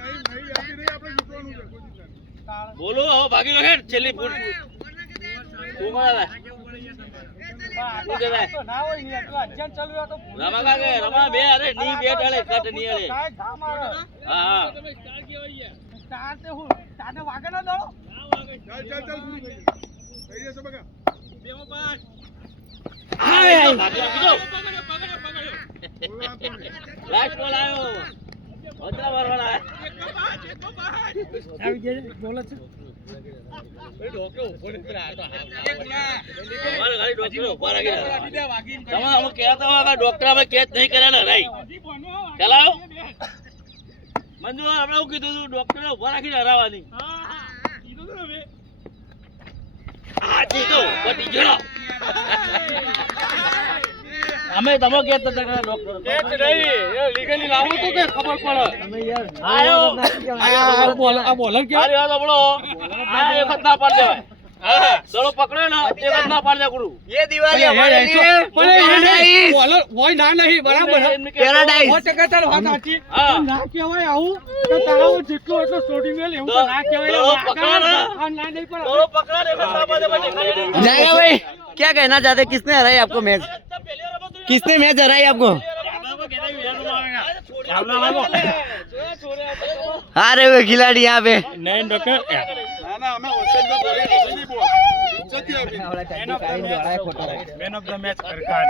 આપી નહીં આપણે જીતવાનું છે કોઈ ચિંતા નહીં. બોલો હવે ભાગી લો હેડ છેલ્લી ફૂટ તું કોણ હતા તું કહેતા તો ના હોય ને તો અજ્જાન ચાલુ હતો રમા કાકે રમા બે અરે ની બે ટાળે કટ ની અરે કાય ઘા મારો હા હા સ્ટાર તે હું તાને વાગે ના દો ચાલ પૂરું થઈ જશે બગા ભાગી આપી દો બોલ વાંધો નહીં. લાસ્ટ બોલ આવ્યો અતરા વરવાળા આવી જાય બોલે છે અમારે ખાલી ડોક્ટર ઉભા રાખી તમે અમે કહેતા હોય કે ડોક્ટર અમે કેચ નહીં કર્યા ને રાઈ ચલાવ મંજુ આપણે એવું કીધું હતું ડોક્ટરે ઉભા રાખીને હરાવવાની આ જીતો પટી ગયો અમે તમે કહેતા હતા કે ડોક્ટર કેચ નહીં એ લીગલી લાવું તો કે ખબર પડે આયો આ બોલર કે અરે આ દબડો આ એક જ ના પાડ દેવાય હા દડો પકડ્યો ને એક જ ના પાડ દે ગુરુ બોલર હોય ના નહીં બરાબર પેરાડાઈઝ 100% તારી વાત સાચી હા ના કહેવાય આવું કે તારાઓ જેટલો એટલો શોટિંગ મેલ એવું તો ના કહેવાય દડો પકડો ને આ ના નહીં પણ દડો પકડા ને એક જ ના પાડ દે ભાઈ जाएगा भाई क्या कहना चाहते हैं किसने हराई आपको मैच किसने मैच हराई आपको हारे हुए खिलाड़ी यहाँ पे ના ના અમે હોસ્ટેલમાં બોલે નહીં બોલ ઇજ્જતથી આપી man of the match man of the match કરકાણ